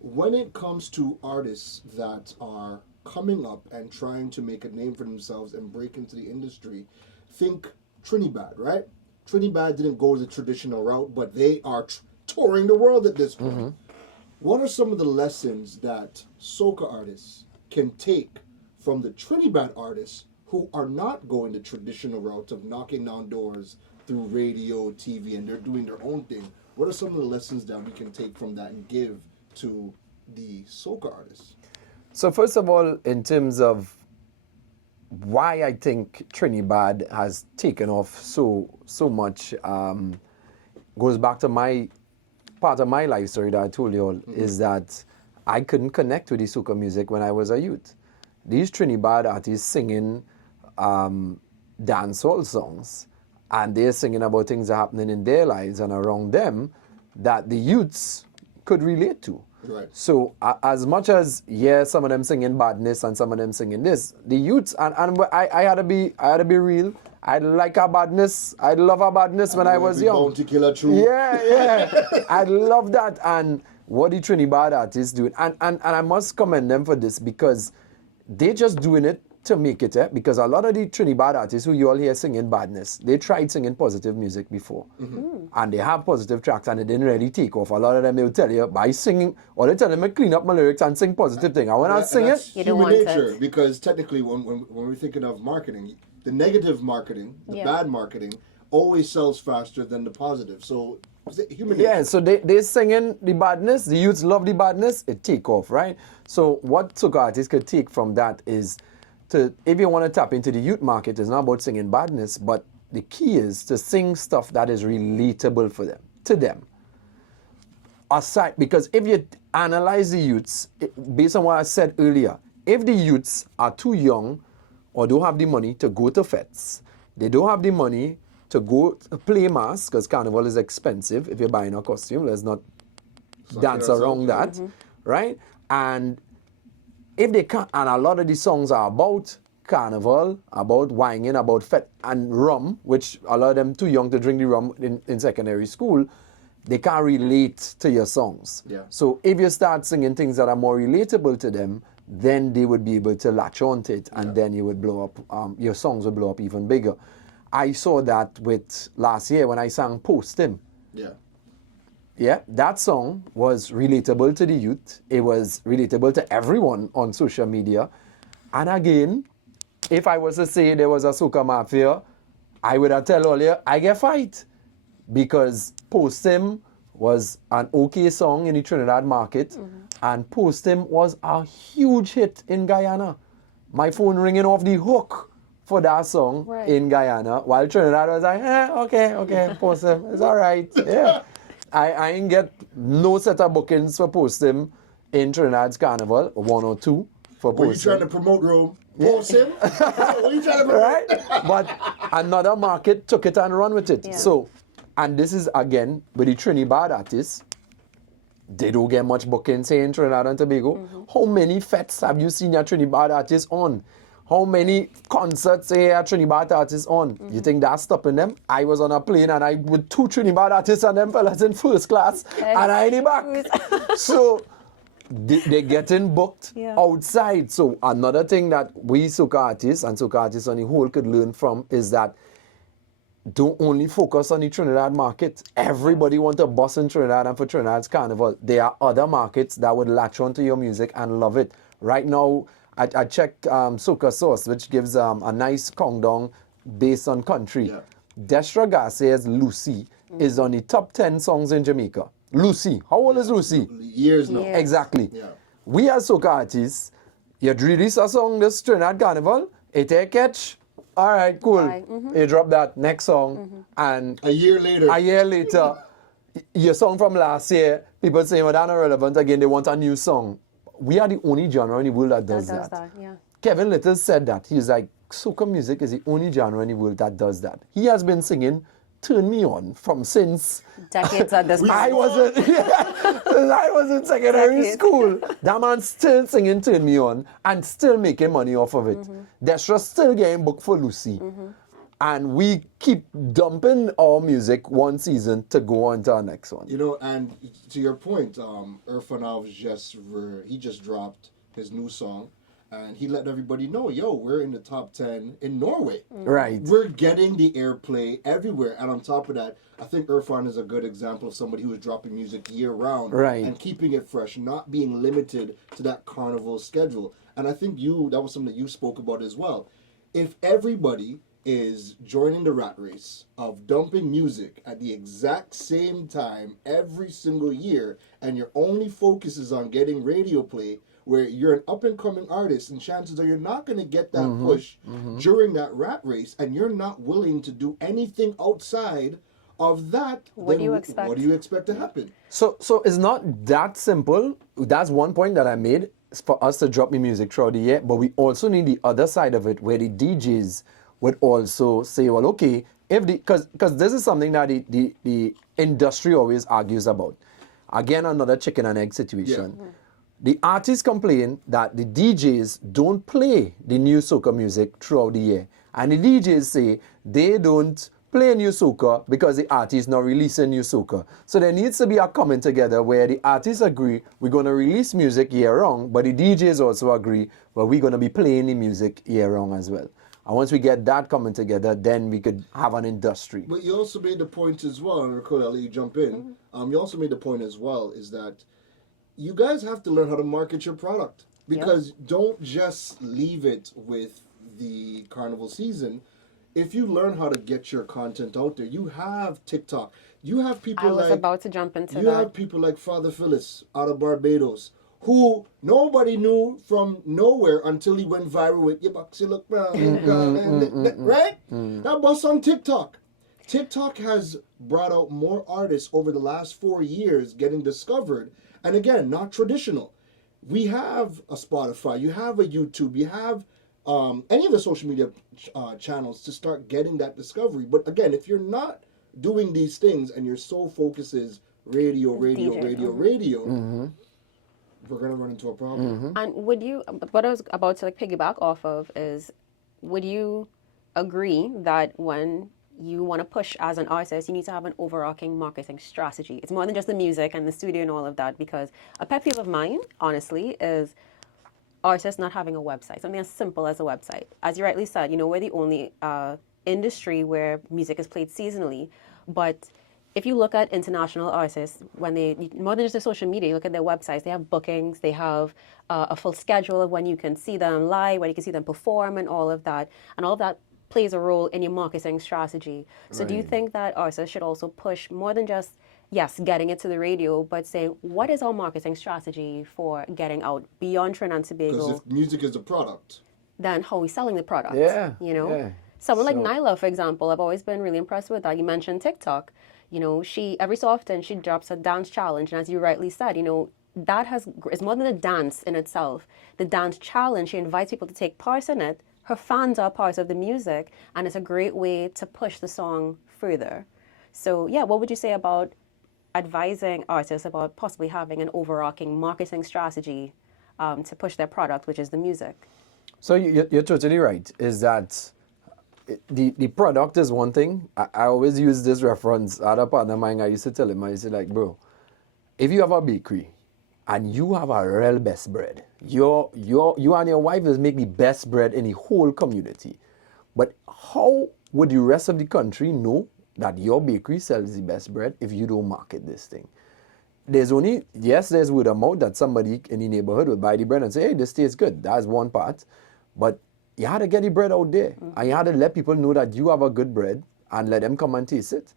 When it comes to artists that are coming up and trying to make a name for themselves and break into the industry, think Trinidad, right? Trinidad didn't go the traditional route, but they are touring the world at this point. What are some of the lessons that soca artists can take from the Trinidad artists who are not going the traditional route of knocking down doors through radio, TV, and they're doing their own thing? What are some of the lessons that we can take from that and give to the soca artists? So first of all, in terms of why I think Trinidad has taken off so much, goes back to part of my life story that I told you all, is that I couldn't connect with the soca music when I was a youth. These Trinidad artists singing dancehall songs, and they're singing about things that are happening in their lives and around them that the youths could relate to. Right. So as much as some of them singing badness and some of them singing this, the youths and I had to be real. I like our badness. I love our badness when I was young. Yeah. I love that. And what the Trinidad artists doing, and I must commend them for this, because they just doing it to make it, because a lot of the Trinidad artists who you all hear singing badness, they tried singing positive music before. And they have positive tracks and it didn't really take off. A lot of them, they'll tell you by singing, or they tell them to clean up my lyrics and sing positive thing. And when I sing it, you don't human want nature, it. because technically when we're thinking of marketing, the negative marketing, the bad marketing, always sells faster than the positive. So human nature. Yeah, so they singing the badness, the youths love the badness, it take off, right? So what soca artists could take from that is, if you want to tap into the youth market, it's not about singing badness, but the key is to sing stuff that is relatable to them. Aside, because if you analyze the youths, based on what I said earlier, if the youths are too young or don't have the money to go to fests, they don't have the money to go to play mass, because carnival is expensive if you're buying a costume, let's not dance around that, right? And if they can't, and a lot of the songs are about carnival, about wine, about fet and rum, which a lot of them too young to drink the rum in secondary school, they can't relate to your songs. Yeah. So if you start singing things that are more relatable to them, then they would be able to latch on to it, and then you would blow up, your songs would blow up even bigger. I saw that with last year when I sang Post Him. Yeah, that song was relatable to the youth. It was relatable to everyone on social media. And again, if I was to say there was a soca mafia, I would have tell all you, I get fight. Because Post Him was an okay song in the Trinidad market. And Post Him was a huge hit in Guyana. My phone ringing off the hook for that song in Guyana, while Trinidad was like, okay, Post Him, it's all right. Yeah. I ain't get no set of bookings for Post Him in Trinidad's Carnival, 1 or 2 for Post Him. What you trying to promote, Rome? Post Him? What you trying to promote? Right? But another market took it and run with it. Yeah. So, and this is again, with the Trinidad artists, they don't get much bookings here in Trinidad and Tobago. How many fests have you seen your Trinidad artists on? How many concerts are Trinidad artists on? You think that's stopping them? I was on a plane and I with 2 Trinidad artists and them fellas in first class and I ain't back. So they're getting booked outside. So another thing that we soca artists and soca artists on the whole could learn from is that don't only focus on the Trinidad market. Everybody want to bust in Trinidad and for Trinidad's carnival. There are other markets that would latch onto your music and love it. Right now, I checked Soca Source, which gives a nice countdown based on country. Yeah. Destra Garcia's Lucy is on the top 10 songs in Jamaica. Lucy. How old is Lucy? Years now. Yeah. Exactly. Yeah. We as soca artists, you release a song this Trinidad Carnival, it a catch. All right, cool. Right. You drop that next song, and A year later, your song from last year, people say, well, that's not relevant again, they want a new song. We are the only genre in the world that does that. Yeah. Kevin Little said that. He's like, soca music is the only genre in the world that does that. He has been singing Turn Me On from since Decades at this point. I was in secondary Decades. school. That man still singing Turn Me On and still making money off of it. Destra still getting booked for Lucy. And we keep dumping our music one season to go on to our next one. You know, and to your point, Irfanov he just dropped his new song, and he let everybody know, yo, we're in the top 10 in Norway. Right. We're getting the airplay everywhere, and on top of that, I think Irfan is a good example of somebody who is dropping music year round Right. and keeping it fresh, not being limited to that carnival schedule. And I think that was something that you spoke about as well. If everybody is joining the rat race of dumping music at the exact same time every single year, and your only focus is on getting radio play, where you're an up-and-coming artist, and chances are you're not going to get that push during that rat race, and you're not willing to do anything outside of that, What do you expect? What do you expect to happen? So it's not that simple. That's one point that I made for us to drop the music throughout the year, but we also need the other side of it where the DJs would also say, well, okay, if because this is something that the industry always argues about. Again, another chicken and egg situation. Yeah. The artists complain that the DJs don't play the new soca music throughout the year. And the DJs say they don't play new soca because the artists not releasing new soca. So there needs to be a coming together where the artists agree we're going to release music year round, but the DJs also agree, well, we're going to be playing the music year round as well. And once we get that coming together, then we could have an industry. But you also made the point as well, and Ricardo, I'll let you jump in. You also made the point as well, is that you guys have to learn how to market your product. Because don't just leave it with the carnival season. If you learn how to get your content out there, you have TikTok. You have people I was about to jump into you that. have people like Father Phyllis out of Barbados, who nobody knew from nowhere until he went viral with "Your boxy look brown," right? That was on TikTok. TikTok has brought out more artists over the last 4 years getting discovered, and again, not traditional. We have a Spotify, you have a YouTube, you have any of the social media channels to start getting that discovery. But again, if you're not doing these things and your sole focus is radio, we're going to run into a problem. And would you, what I was about to piggyback off of is, would you agree that when you want to push as an artist, you need to have an overarching marketing strategy? It's more than just the music and the studio and all of that, because a pet peeve of mine, honestly, is artists not having a website, something as simple as a website. As you rightly said, we're the only industry where music is played seasonally, but if you look at international artists, when they, more than just their social media, you look at their websites, they have bookings, they have a full schedule of when you can see them live, when you can see them perform and all of that. And all of that plays a role in your marketing strategy. So do you think that artists should also push more than just, yes, getting it to the radio, but saying, what is our marketing strategy for getting out beyond Trinidad and Because Tobago? if music is a product, Then how are we selling the product? Yeah, Yeah. yeah. Someone like So- Nyla, for example, I've always been really impressed with that. You mentioned TikTok. She every so often she drops a dance challenge, and as you rightly said, that is more than a dance in itself. The dance challenge, she invites people to take part in it. Her fans are part of the music, and it's a great way to push the song further. So yeah, what would you say about advising artists about possibly having an overarching marketing strategy to push their product, which is the music? So you're totally right, is that the product is one thing. I always use this reference. Other partner of mine, I used to tell him, I used to like, bro, if you have a bakery and you have a real best bread, you and your wife is make the best bread in the whole community. But how would the rest of the country know that your bakery sells the best bread if you don't market this thing? There's word of mouth that somebody in the neighborhood would buy the bread and say, hey, this tastes good. That's one part. But you had to get the bread out there. And you had to let people know that you have a good bread and let them come and taste it.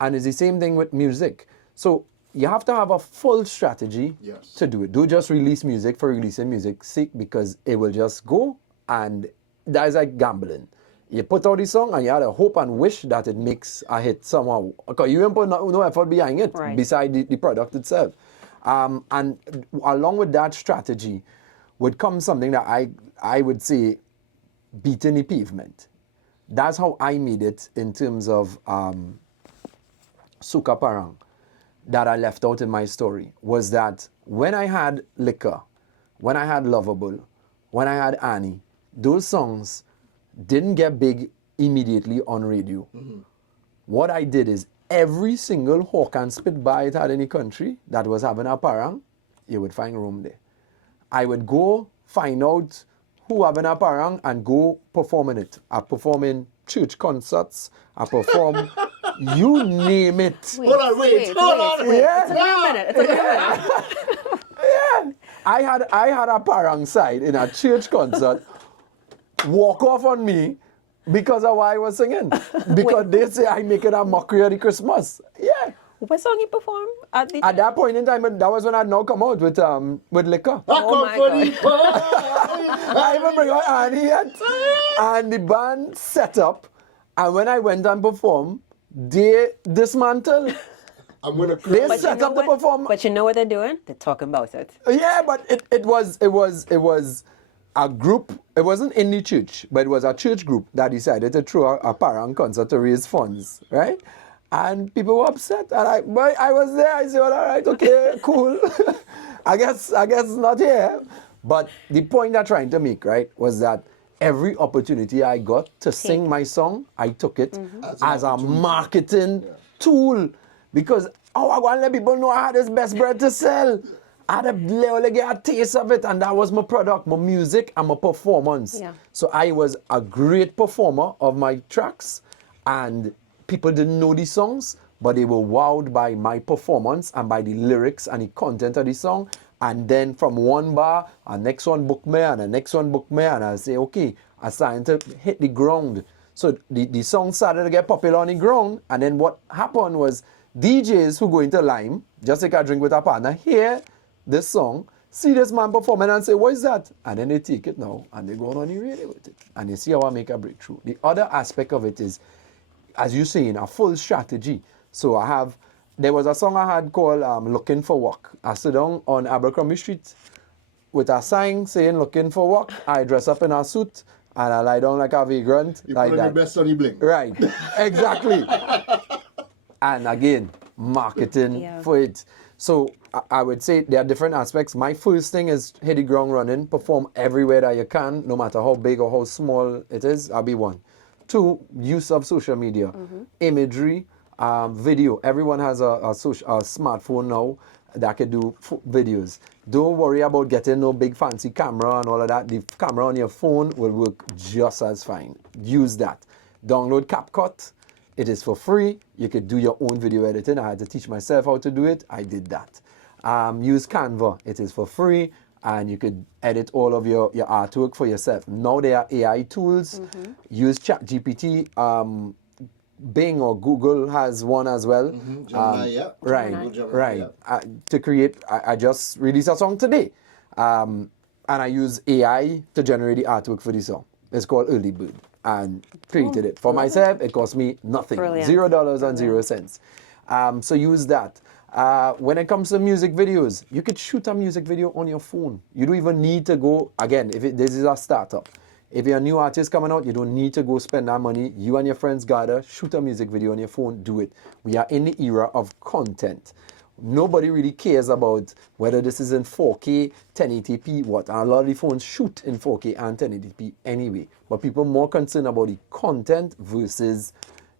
And it's the same thing with music. So you have to have a full strategy to do it. Don't just release music for releasing music's sake, because it will just go, and that is like gambling. You put out the song and you had to hope and wish that it makes a hit somehow. Because you didn't put no effort behind it, beside the product itself. And along with that strategy would come something that I would say beating the pavement. That's how I made it in terms of soca parang that I left out in my story, was that when I had Liquor, when I had Lovable, when I had Annie, those songs didn't get big immediately on radio. What I did is every single hawk and spit bar it had in the country that was having a parang, you would find room there. I would go find out who having a parang and go perform in it. I perform in church concerts. I perform, you name it. Wait. Hold on. Yeah. It's a minute. Yeah. I had a parang side in a church concert walk off on me because of what I was singing. Because they say I make it a mockery of the Christmas. Yeah. What song you perform at that point in time? That was when I'd now come out with Liquor. I even bring out Annie yet. And the band set up, and when I went and performed, they dismantled. I'm gonna cry. They set up the performance. But you know what they're doing? They're talking about it. Yeah, but it was a group. It wasn't in the church, but it was a church group that decided to throw a parang concert to raise funds, right? And people were upset, and I was there. I said, all right, okay, cool. I guess not here. But the point I'm trying to make, right, was that every opportunity I got to sing my song, I took it as a marketing tool. Because I want to let people know I had this best bread to sell. I had to literally get a taste of it, and that was my product, my music, and my performance. Yeah. So I was a great performer of my tracks, and people didn't know the songs, but they were wowed by my performance and by the lyrics and the content of the song. And then from one bar, a next one booked me, and the next one booked me, and I say, okay, I started to hit the ground. So the song started to get popular on the ground, and then what happened was DJs who go into Lime, just take a drink with a partner, hear this song, see this man performing and say, what is that? And then they take it now, and they go on the radio with it. And you see how I make a breakthrough. The other aspect of it is, as you're saying, a full strategy. So there was a song I had called Looking for Work. I sit down on Abercrombie Street with a sign saying looking for work. I dress up in a suit and I lie down like a vagrant. You like put on your best sunny bling. Right, exactly. And again, marketing for it. So I would say there are different aspects. My first thing is hit the ground running, perform everywhere that you can, no matter how big or how small it is. I'll be one. 2, use of social media, imagery, video. Everyone has a smartphone now that can do videos. Don't worry about getting no big fancy camera and all of that. The camera on your phone will work just as fine. Use that. Download CapCut. It is for free. You could do your own video editing. I had to teach myself how to do it. I did that. Use Canva. It is for free. And you could edit all of your artwork for yourself. Now there are AI tools. Use ChatGPT. Bing or Google has one as well. Gemini, Right. To create, I just released a song today. And I use AI to generate the artwork for the song. It's called Early Bird. And created it. For myself, it cost me nothing. Brilliant. $0 and 0 cents. So use that. When it comes to music videos, you could shoot a music video on your phone. You don't even need to go, again, this is a startup. If you're a new artist coming out, you don't need to go spend that money. You and your friends gather, shoot a music video on your phone, do it. We are in the era of content. Nobody really cares about whether this is in 4K, 1080p, what. And a lot of the phones shoot in 4K and 1080p anyway. But people are more concerned about the content versus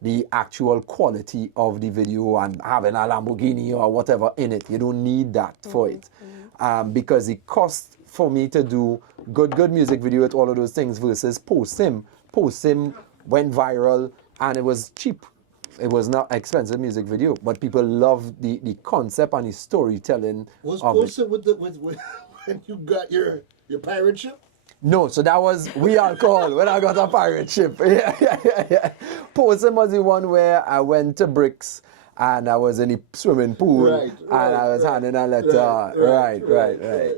the actual quality of the video and having a Lamborghini or whatever in it. You don't need that for it. Because it costs for me to do good music video with all of those things versus post him went viral, and it was cheap. It was not expensive music video, but people loved the concept and the storytelling Was of it. posted with when you got your pirate ship? No, so that was We Alcohol when I got a pirate ship. Yeah. Posing was the one where I went to Bricks and I was in the swimming pool and I was handing a letter. Right.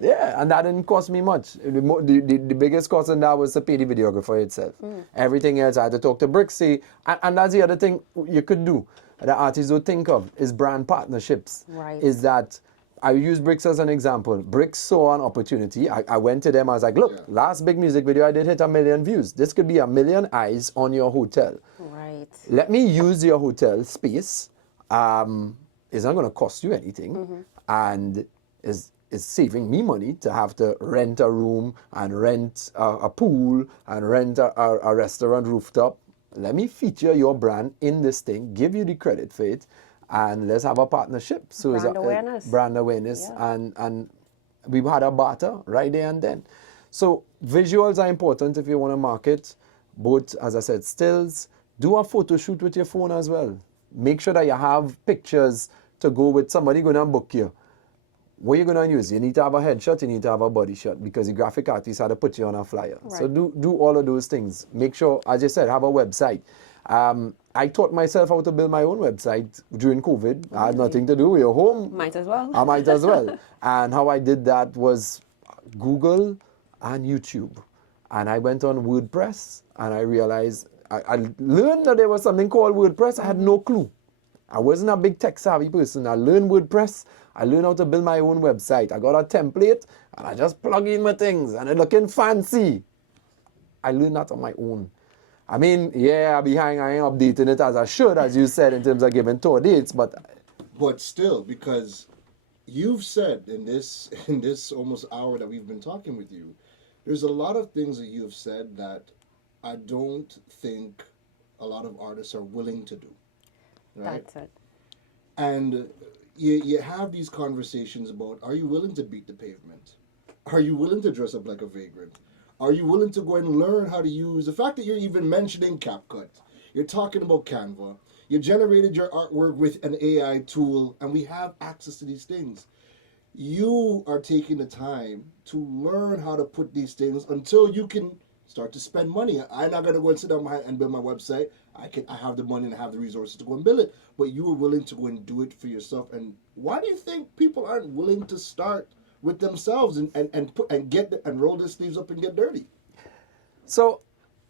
Yeah, and that didn't cost me much. The biggest cost in that was to pay the videographer itself. Everything else I had to talk to Bricks. See, and that's the other thing you could do that artists don't think of is brand partnerships. Right. Is that I use Bricks as an example. Bricks saw an opportunity. I went to them. I was like, look, last big music video I did hit 1 million views. This could be 1 million eyes on your hotel. Right. Let me use your hotel space. It's not going to cost you anything. And it's saving me money to have to rent a room and rent a pool and rent a restaurant rooftop. Let me feature your brand in this thing, give you the credit for it, and let's have a partnership. So Brand awareness. Brand awareness. Yeah. And we've had a barter right there and then. So visuals are important if you want to market. Both, as I said, stills. Do a photo shoot with your phone as well. Make sure that you have pictures to go with somebody going to book you. What are you going to use? You need to have a headshot, you need to have a body shot because the graphic artist had to put you on a flyer. Right. So do all of those things. Make sure, as I said, have a website. I taught myself how to build my own website during COVID. I had nothing to do. We were home. Might as well. I might as well. And how I did that was Google and YouTube. And I went on WordPress and I realized, I learned that there was something called WordPress. I had no clue. I wasn't a big tech savvy person. I learned WordPress. I learned how to build my own website. I got a template and I just plug in my things and it looking fancy. I learned that on my own. I mean, yeah, I ain't updating it as I should, as you said, in terms of giving tour dates, but still, because you've said in this almost hour that we've been talking with you, there's a lot of things that you've said that I don't think a lot of artists are willing to do. Right? That's it. And you have these conversations about, are you willing to beat the pavement? Are you willing to dress up like a vagrant? Are you willing to go and learn how to use the fact that you're even mentioning CapCut? You're talking about Canva. You generated your artwork with an AI tool, and we have access to these things. You are taking the time to learn how to put these things until you can start to spend money. I'm not going to go and sit down and build my website. I have the money and I have the resources to go and build it. But you were willing to go and do it for yourself. And why do you think people aren't willing to start with themselves and roll their sleeves up and get dirty? So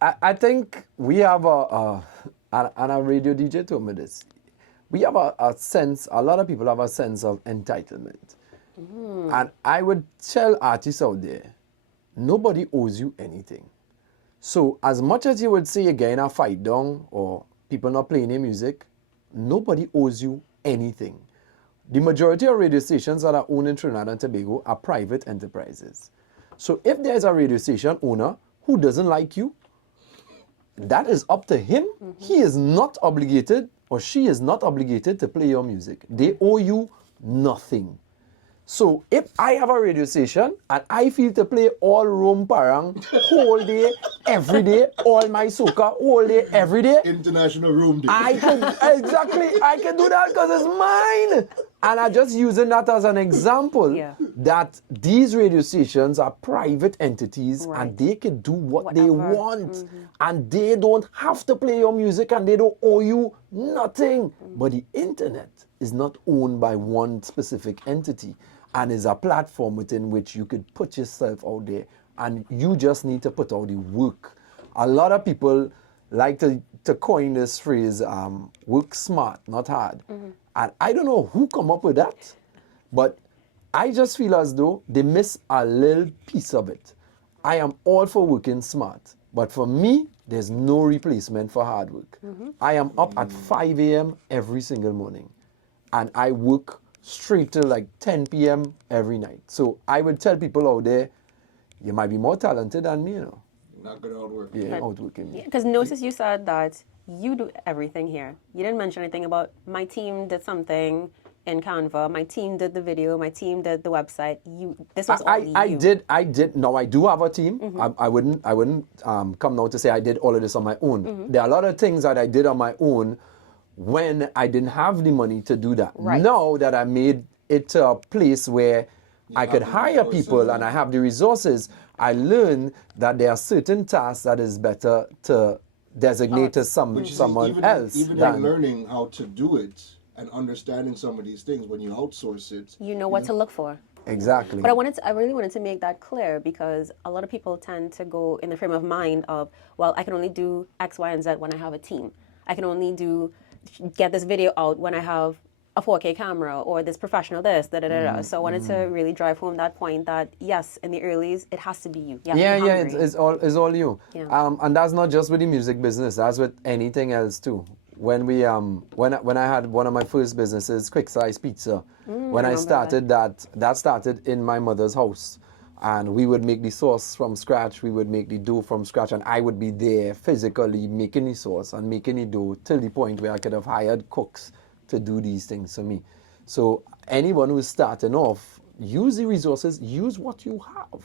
I think we have and a radio DJ told me this. We have a sense, a lot of people have a sense of entitlement. And I would tell artists out there, nobody owes you anything. So as much as you would say you're getting a fight down or people not playing your music, nobody owes you anything. The majority of radio stations that are owned in Trinidad and Tobago are private enterprises. So if there's a radio station owner who doesn't like you, that is up to him. He is not obligated or she is not obligated to play your music. They owe you nothing. So if I have a radio station and I feel to play all Rome Parang whole day, every day, all my soca all day, every day, International Room Day. I can do that because it's mine. And I'm just using that as an example that these radio stations are private entities and they can do what they want. And they don't have to play your music and they don't owe you nothing. But the internet is not owned by one specific entity and is a platform within which you could put yourself out there and you just need to put out the work. A lot of people like to coin this phrase, work smart, not hard. And I don't know who come up with that, but I just feel as though they miss a little piece of it. I am all for working smart, but for me, there's no replacement for hard work. I am up at 5 a.m. every single morning, and I work straight till like 10 p.m. every night. So I would tell people out there, you might be more talented than me, you know. Not going to outwork. Yeah, outworking me. Because notice you said that you do everything here. You didn't mention anything about my team did something. in Canva. My team did the video. My team did the website. This was all you. I did. Now I do have a team. I wouldn't come now to say I did all of this on my own. There are a lot of things that I did on my own when I didn't have the money to do that. Right. Now that I made it to a place where I could hire people and I have the resources, I learned that there are certain tasks that is better to designate to someone else. Even in learning how to do it and understanding some of these things, when you outsource it, You know what to look for. Exactly. But I really wanted to make that clear because a lot of people tend to go in the frame of mind of, well, I can only do X, Y, and Z when I have a team. I can only get this video out when I have a 4K camera or this professional this, da da da da. So I wanted to really drive home that point that yes, in the earlies, it has to be you. It's all you. Yeah. And that's not just with the music business. That's with anything else too. When I had one of my first businesses, Quick Size Pizza, when I started that started in my mother's house, and we would make the sauce from scratch. We would make the dough from scratch, and I would be there physically making the sauce and making the dough till the point where I could have hired cooks to do these things for me. So anyone who's starting off, use the resources, use what you have.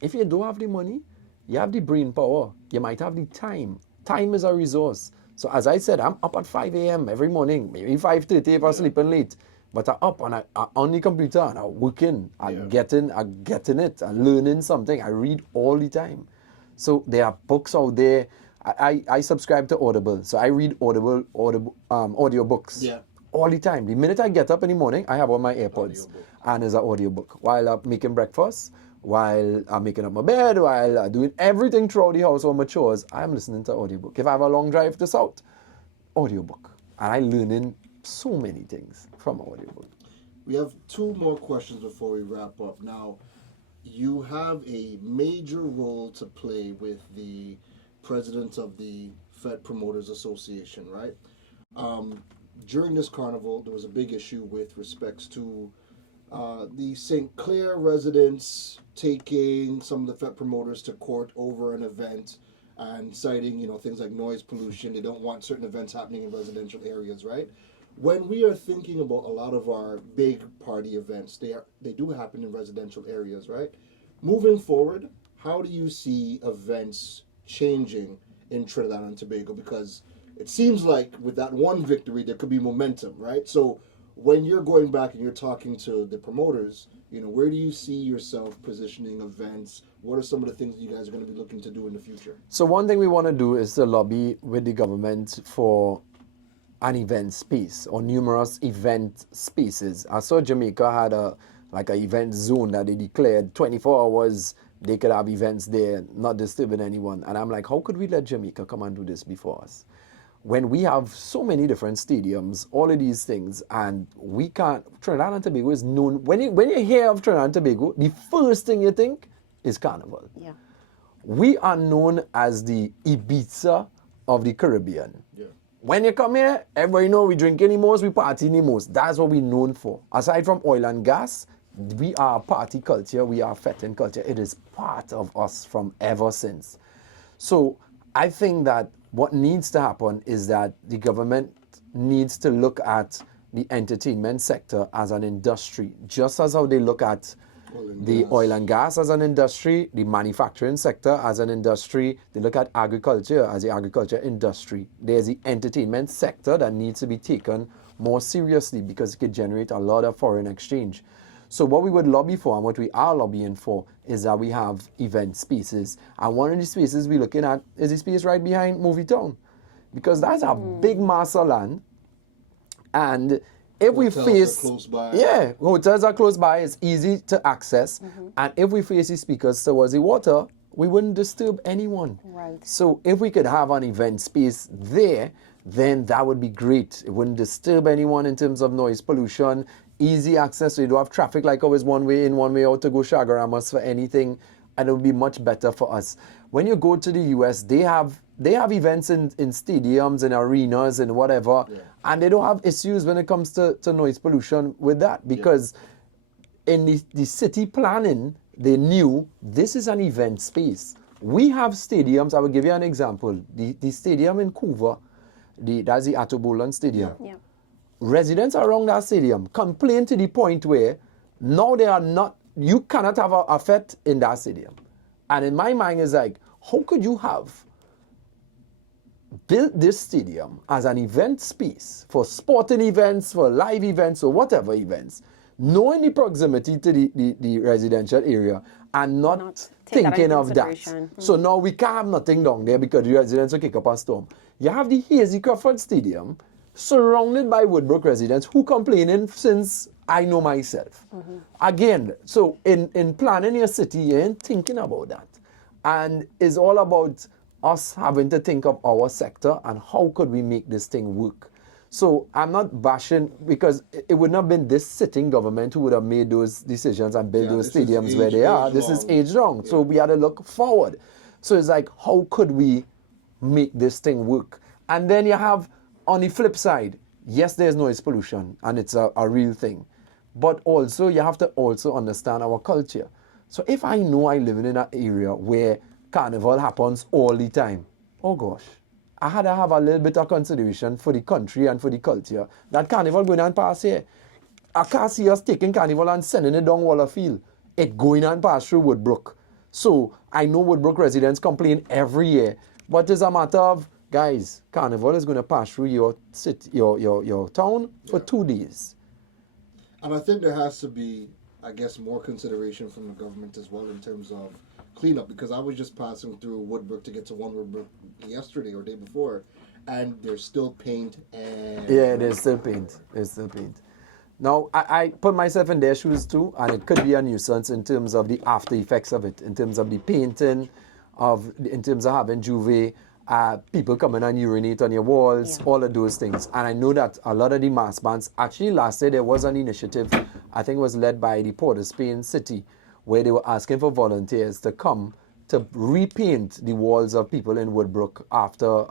If you don't have the money, you have the brain power, you might have the time. Time is a resource. So as I said, I'm up at 5 a.m. every morning, maybe 5:30 if I'm sleeping late. But I'm up and I'm on the computer and I'm working, I'm getting it, I'm learning something. I read all the time. So there are books out there. I subscribe to Audible, so I read audio books. Yeah. All the time. The minute I get up in the morning, I have on my AirPods and there's an audiobook while I'm making breakfast, while I'm making up my bed, while I'm doing everything throughout the house, all my chores, I'm listening to audiobook. If I have a long drive to South, audiobook. And I'm learning so many things from audiobook. We have 2 more questions before we wrap up. Now, you have a major role to play with the president of the Fet Promoters Association, right? During this carnival, there was a big issue with respects to the St. Clair residents taking some of the Fet promoters to court over an event and citing, things like noise pollution. They don't want certain events happening in residential areas, right? When we are thinking about a lot of our big party events, they do happen in residential areas, right? Moving forward, how do you see events changing in Trinidad and Tobago? Because it seems like with that one victory, there could be momentum, right? So when you're going back and you're talking to the promoters, where do you see yourself positioning events? What are some of the things that you guys are going to be looking to do in the future? So one thing we want to do is to lobby with the government for an event space or numerous event spaces. I saw Jamaica had an event zone that they declared 24 hours. They could have events there, not disturbing anyone. And I'm like, how could we let Jamaica come and do this before us? When we have so many different stadiums, all of these things, and we can't, Trinidad and Tobago is known, when you hear of Trinidad and Tobago, the first thing you think is carnival. Yeah. We are known as the Ibiza of the Caribbean. Yeah. When you come here, everybody know we drink any most, we party any most. That's what we're known for. Aside from oil and gas, we are party culture, we are fetting culture. It is part of us from ever since. So I think that what needs to happen is that the government needs to look at the entertainment sector as an industry, just as how they look at oil and gas as an industry, the manufacturing sector as an industry. They look at agriculture as the agriculture industry. There's the entertainment sector that needs to be taken more seriously because it could generate a lot of foreign exchange. So what we would lobby for and what we are lobbying for is that we have event spaces. And one of the spaces we're looking at is the space right behind Movie Town. Because that's a big master land. And if we face... Hotels are close by. Yeah, hotels are close by. It's easy to access. And if we face the speakers towards the water, we wouldn't disturb anyone. Right. So if we could have an event space there, then that would be great. It wouldn't disturb anyone in terms of noise pollution. Easy access, so you don't have traffic like always one way in, one way out to go Shagaramas for anything, and it would be much better for us. When you go to the US, they have events in stadiums and arenas and whatever, and they don't have issues when it comes to noise pollution with that, because in the city planning, they knew this is an event space. We have stadiums. I will give you an example. The stadium in Couva, that's the Atobolan Stadium. Yeah. residents around that stadium complain to the point where now they are not, you cannot have a fete in that stadium. And in my mind, it's like, how could you have built this stadium as an event space for sporting events, for live events, or whatever events, knowing the proximity to the residential area and not thinking of that. So now we can't have nothing down there because the residents will kick up a storm. You have the Hazy Crawford Stadium surrounded by Woodbrook residents who complaining since I know myself. Again, so in planning your city, you ain't thinking about that. And it's all about us having to think of our sector and how could we make this thing work. So I'm not bashing, because it would not have been this sitting government who would have made those decisions and built those stadiums where they are. This is age long. Yeah. So we had to look forward. So it's like, how could we make this thing work? And then you have, on the flip side, yes, there's noise pollution and it's a real thing. But also, you have to also understand our culture. So if I know I live in an area where carnival happens all the time, oh gosh, I had to have a little bit of consideration for the country and for the culture. That carnival going on past here. I can't see us taking carnival and sending it down Wallerfield. It going on past through Woodbrook. So I know Woodbrook residents complain every year. But it's a matter of, guys, carnival is going to pass through your city, your town for 2 days. And I think there has to be, I guess, more consideration from the government as well in terms of cleanup, because I was just passing through Woodbrook to get to one Woodbrook yesterday or day before, and there's still paint and... Yeah, there's still paint. There's still paint. Now, I put myself in their shoes too, and it could be a nuisance in terms of the after effects of it, in terms of the painting, in terms of having Juve, people coming and urinate on your walls, all of those things. And I know that a lot of the mass bands, actually last year there was an initiative, I think it was led by the Port of Spain City, where they were asking for volunteers to come to repaint the walls of people in Woodbrook after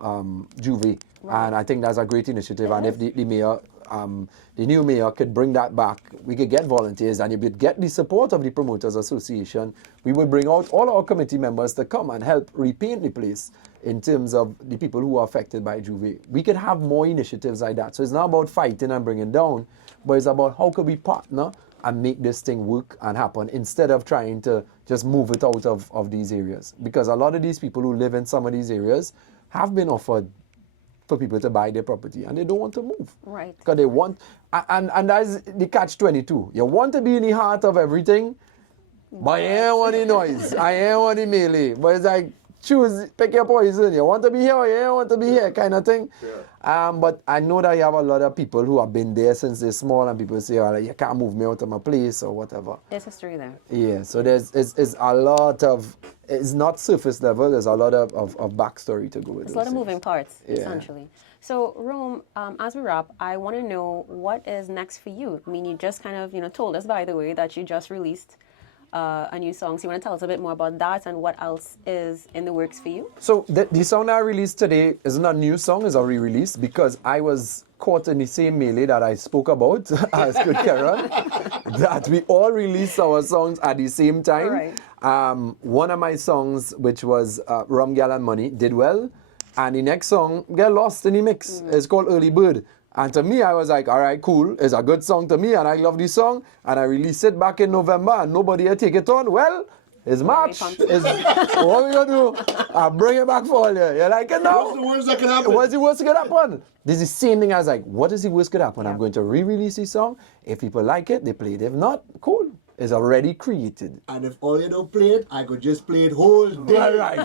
Juve. Right. And I think that's a great initiative. And if the mayor, the new mayor could bring that back, we could get volunteers and you would get the support of the Promoters Association. We would bring out all our committee members to come and help repaint the place in terms of the people who are affected by Juve. We could have more initiatives like that. So it's not about fighting and bringing down, but it's about how could we partner and make this thing work and happen instead of trying to just move it out of these areas. Because a lot of these people who live in some of these areas have been offered for people to buy their property and they don't want to move. Right. Because they want, and that's the catch-22. You want to be in the heart of everything, but you ain't want the noise, I ain't want the melee. But it's like, pick your poison. You want to be here or you don't want to be here, kind of thing. Yeah. But I know that you have a lot of people who have been there since they're small, and people say, oh, you can't move me out of my place or whatever. There's history there. Yeah, so there's a lot of, it's not surface level, there's a lot of backstory to go with it. There's a lot of moving parts, essentially. So, Rome, as we wrap, I want to know what is next for you. I mean, you just kind of, told us, by the way, that you just released a new song. So you want to tell us a bit more about that and what else is in the works for you? So the song that I released today is not a new song, it's a re-release because I was caught in the same melee that I spoke about as good Keron, that we all released our songs at the same time. Right. One of my songs, which was Rum, Gal and Money, did well. And the next song get lost in the mix. It's called Early Bird. And to me, I was like, all right, cool. It's a good song to me, and I love this song. And I released it back in November, and nobody had take it on. Well, it's March. What are we going to do? I'll bring it back for you. You like it now? What's the worst that can happen? What's the worst that can happen? This is the same thing. I was like, what is the worst that can happen? I'm going to re-release this song. If people like it, they play it. If not, cool. It's already created. And if all you don't play it, I could just play it whole day. Right.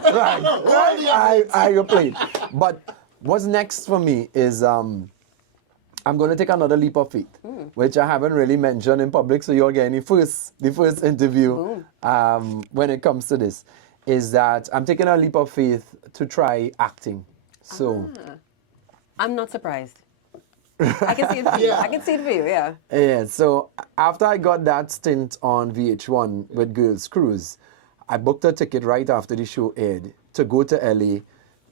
I could play it. But what's next for me is... I'm going to take another leap of faith, which I haven't really mentioned in public, so you're getting the first interview when it comes to this, is that I'm taking a leap of faith to try acting. So, I'm not surprised. I can see it for you. I can see it for you, yeah. Yeah, so after I got that stint on VH1 with Girls Cruise, I booked a ticket right after the show aired to go to LA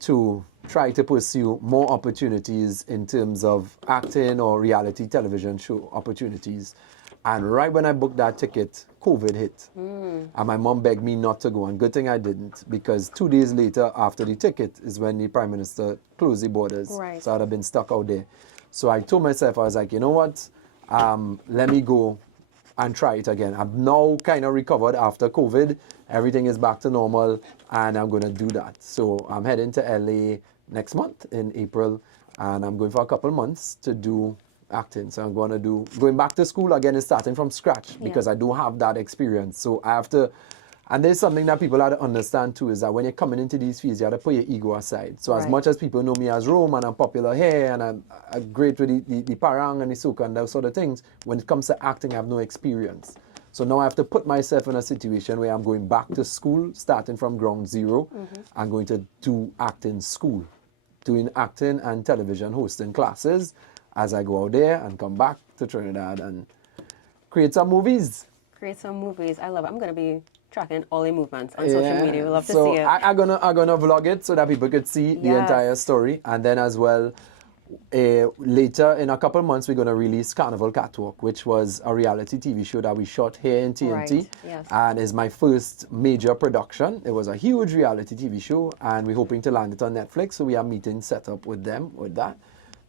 to try to pursue more opportunities in terms of acting or reality television show opportunities. And right when I booked that ticket, COVID hit. And my mom begged me not to go. And good thing I didn't, because 2 days later after the ticket is when the Prime Minister closed the borders. Right. So I'd have been stuck out there. So I told myself, I was like, you know what? Let me go and try it again. I've now kind of recovered after COVID. Everything is back to normal, and I'm going to do that. So I'm heading to LA next month in April, and I'm going for a couple months to do acting. So I'm going back to school again and starting from scratch because I do have that experience. So I have to, and there's something that people have to understand too, is that when you're coming into these fields, you have to put your ego aside. So as much as people know me as Rome and I'm popular here and I'm great with the parang and the soca and those sort of things, when it comes to acting, I have no experience. So now I have to put myself in a situation where I'm going back to school, starting from ground zero. I'm going to do acting school, doing acting and television hosting classes as I go out there and come back to Trinidad and create some movies. Create some movies. I love it. I'm going to be tracking all your movements on social media. We love to see it. So I'm gonna vlog it so that people could see the entire story. And then as well, later in a couple of months, we're going to release Carnival Catwalk, which was a reality TV show that we shot here in TNT. And is my first major production. It was a huge reality TV show, and we're hoping to land it on Netflix. So we have meetings set up with them with that.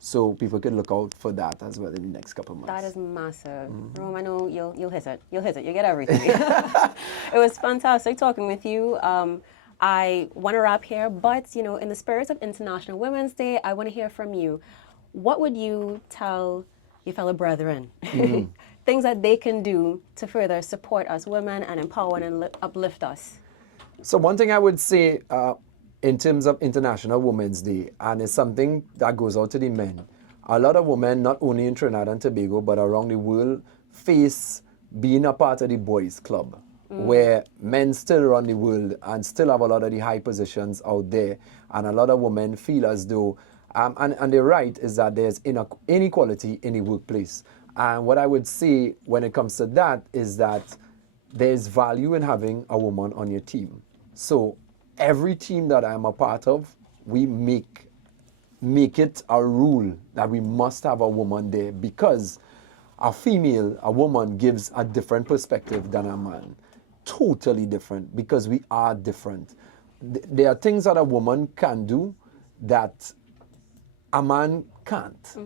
So people can look out for that as well in the next couple of months. That is massive. Rome, I know you'll hit it. You'll hit it. You get everything. It was fantastic talking with you. I want to wrap here, but in the spirit of International Women's Day, I want to hear from you. What would you tell your fellow brethren? Things that they can do to further support us women and empower and uplift us. So one thing I would say in terms of International Women's Day, and it's something that goes out to the men. A lot of women, not only in Trinidad and Tobago, but around the world, face being a part of the boys' club, where men still run the world and still have a lot of the high positions out there. And a lot of women feel as though, and they're right, is that there's inequality in the workplace. And what I would say when it comes to that is that there's value in having a woman on your team. So every team that I'm a part of, we make it a rule that we must have a woman there, because a woman gives a different perspective than a man. Totally different, because we are different. There are things that a woman can do that a man can't.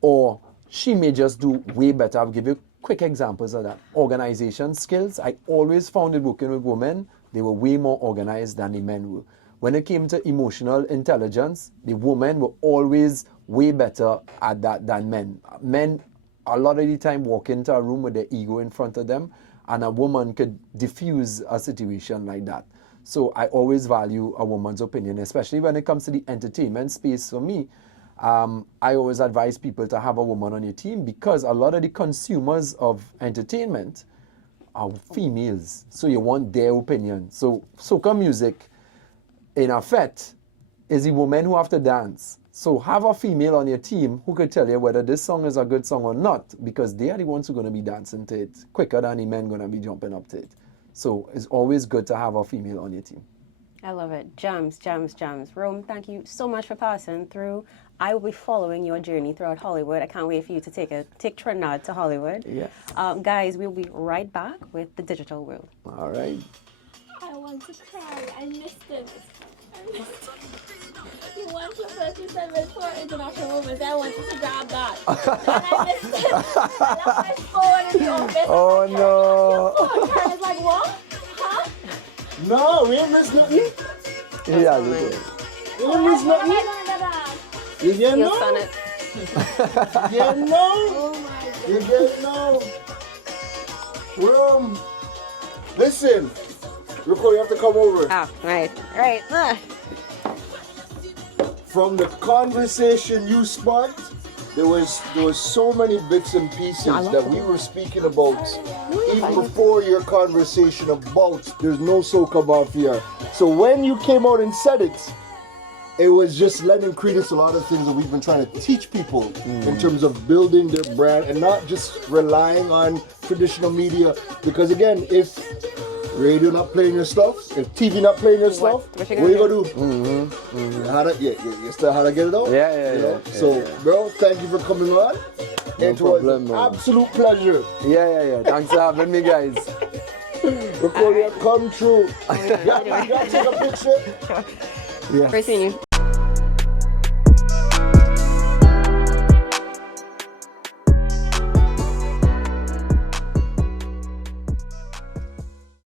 Or she may just do way better. I'll give you quick examples of that. Organization skills. I always found it working with women, they were way more organized than the men were. When it came to emotional intelligence, the women were always way better at that than men. Men, a lot of the time, walk into a room with their ego in front of them, and a woman could diffuse a situation like that. So I always value a woman's opinion, especially when it comes to the entertainment space. For me, I always advise people to have a woman on your team, because a lot of the consumers of entertainment are females, so you want their opinion. So soca music, in effect, is the women who have to dance. So have a female on your team who could tell you whether this song is a good song or not, because they are the ones who are going to be dancing to it quicker than the men going to be jumping up to it. So it's always good to have a female on your team. I love it. Gems, gems, gems. Rome, thank you so much for passing through. I will be following your journey throughout Hollywood. I can't wait for you to take Trinidad to Hollywood. Yes. Guys, we'll be right back with the digital world. All right. I want to cry. I missed it. You went to 37 for International Women's Day. I wanted to grab that. And I missed it. I left my phone in the office. Oh, no. Your phone. Karen is like, what? Huh? No, we ain't missed nothing. Yeah, we did. We ain't missed nothing. You get You'll no? stun it. You get no? Oh my God. You get no? Room. Listen. Rico, you have to come over. Ah, right. Right. From the conversation you sparked, there was so many bits and pieces that we were speaking about even before your conversation about there's no soca mafia. So when you came out and said it, it was just lending credence to a lot of things that we've been trying to teach people in terms of building their brand and not just relying on traditional media. Because again, if radio not playing your stuff, if TV not playing your stuff, what you gonna do? How to, you still how to get it out? Yeah. So, bro, thank you for coming on. It was an absolute pleasure. Yeah. Thanks for having me, guys. Recording come true. You gotta take a picture. Yeah. Great seeing you.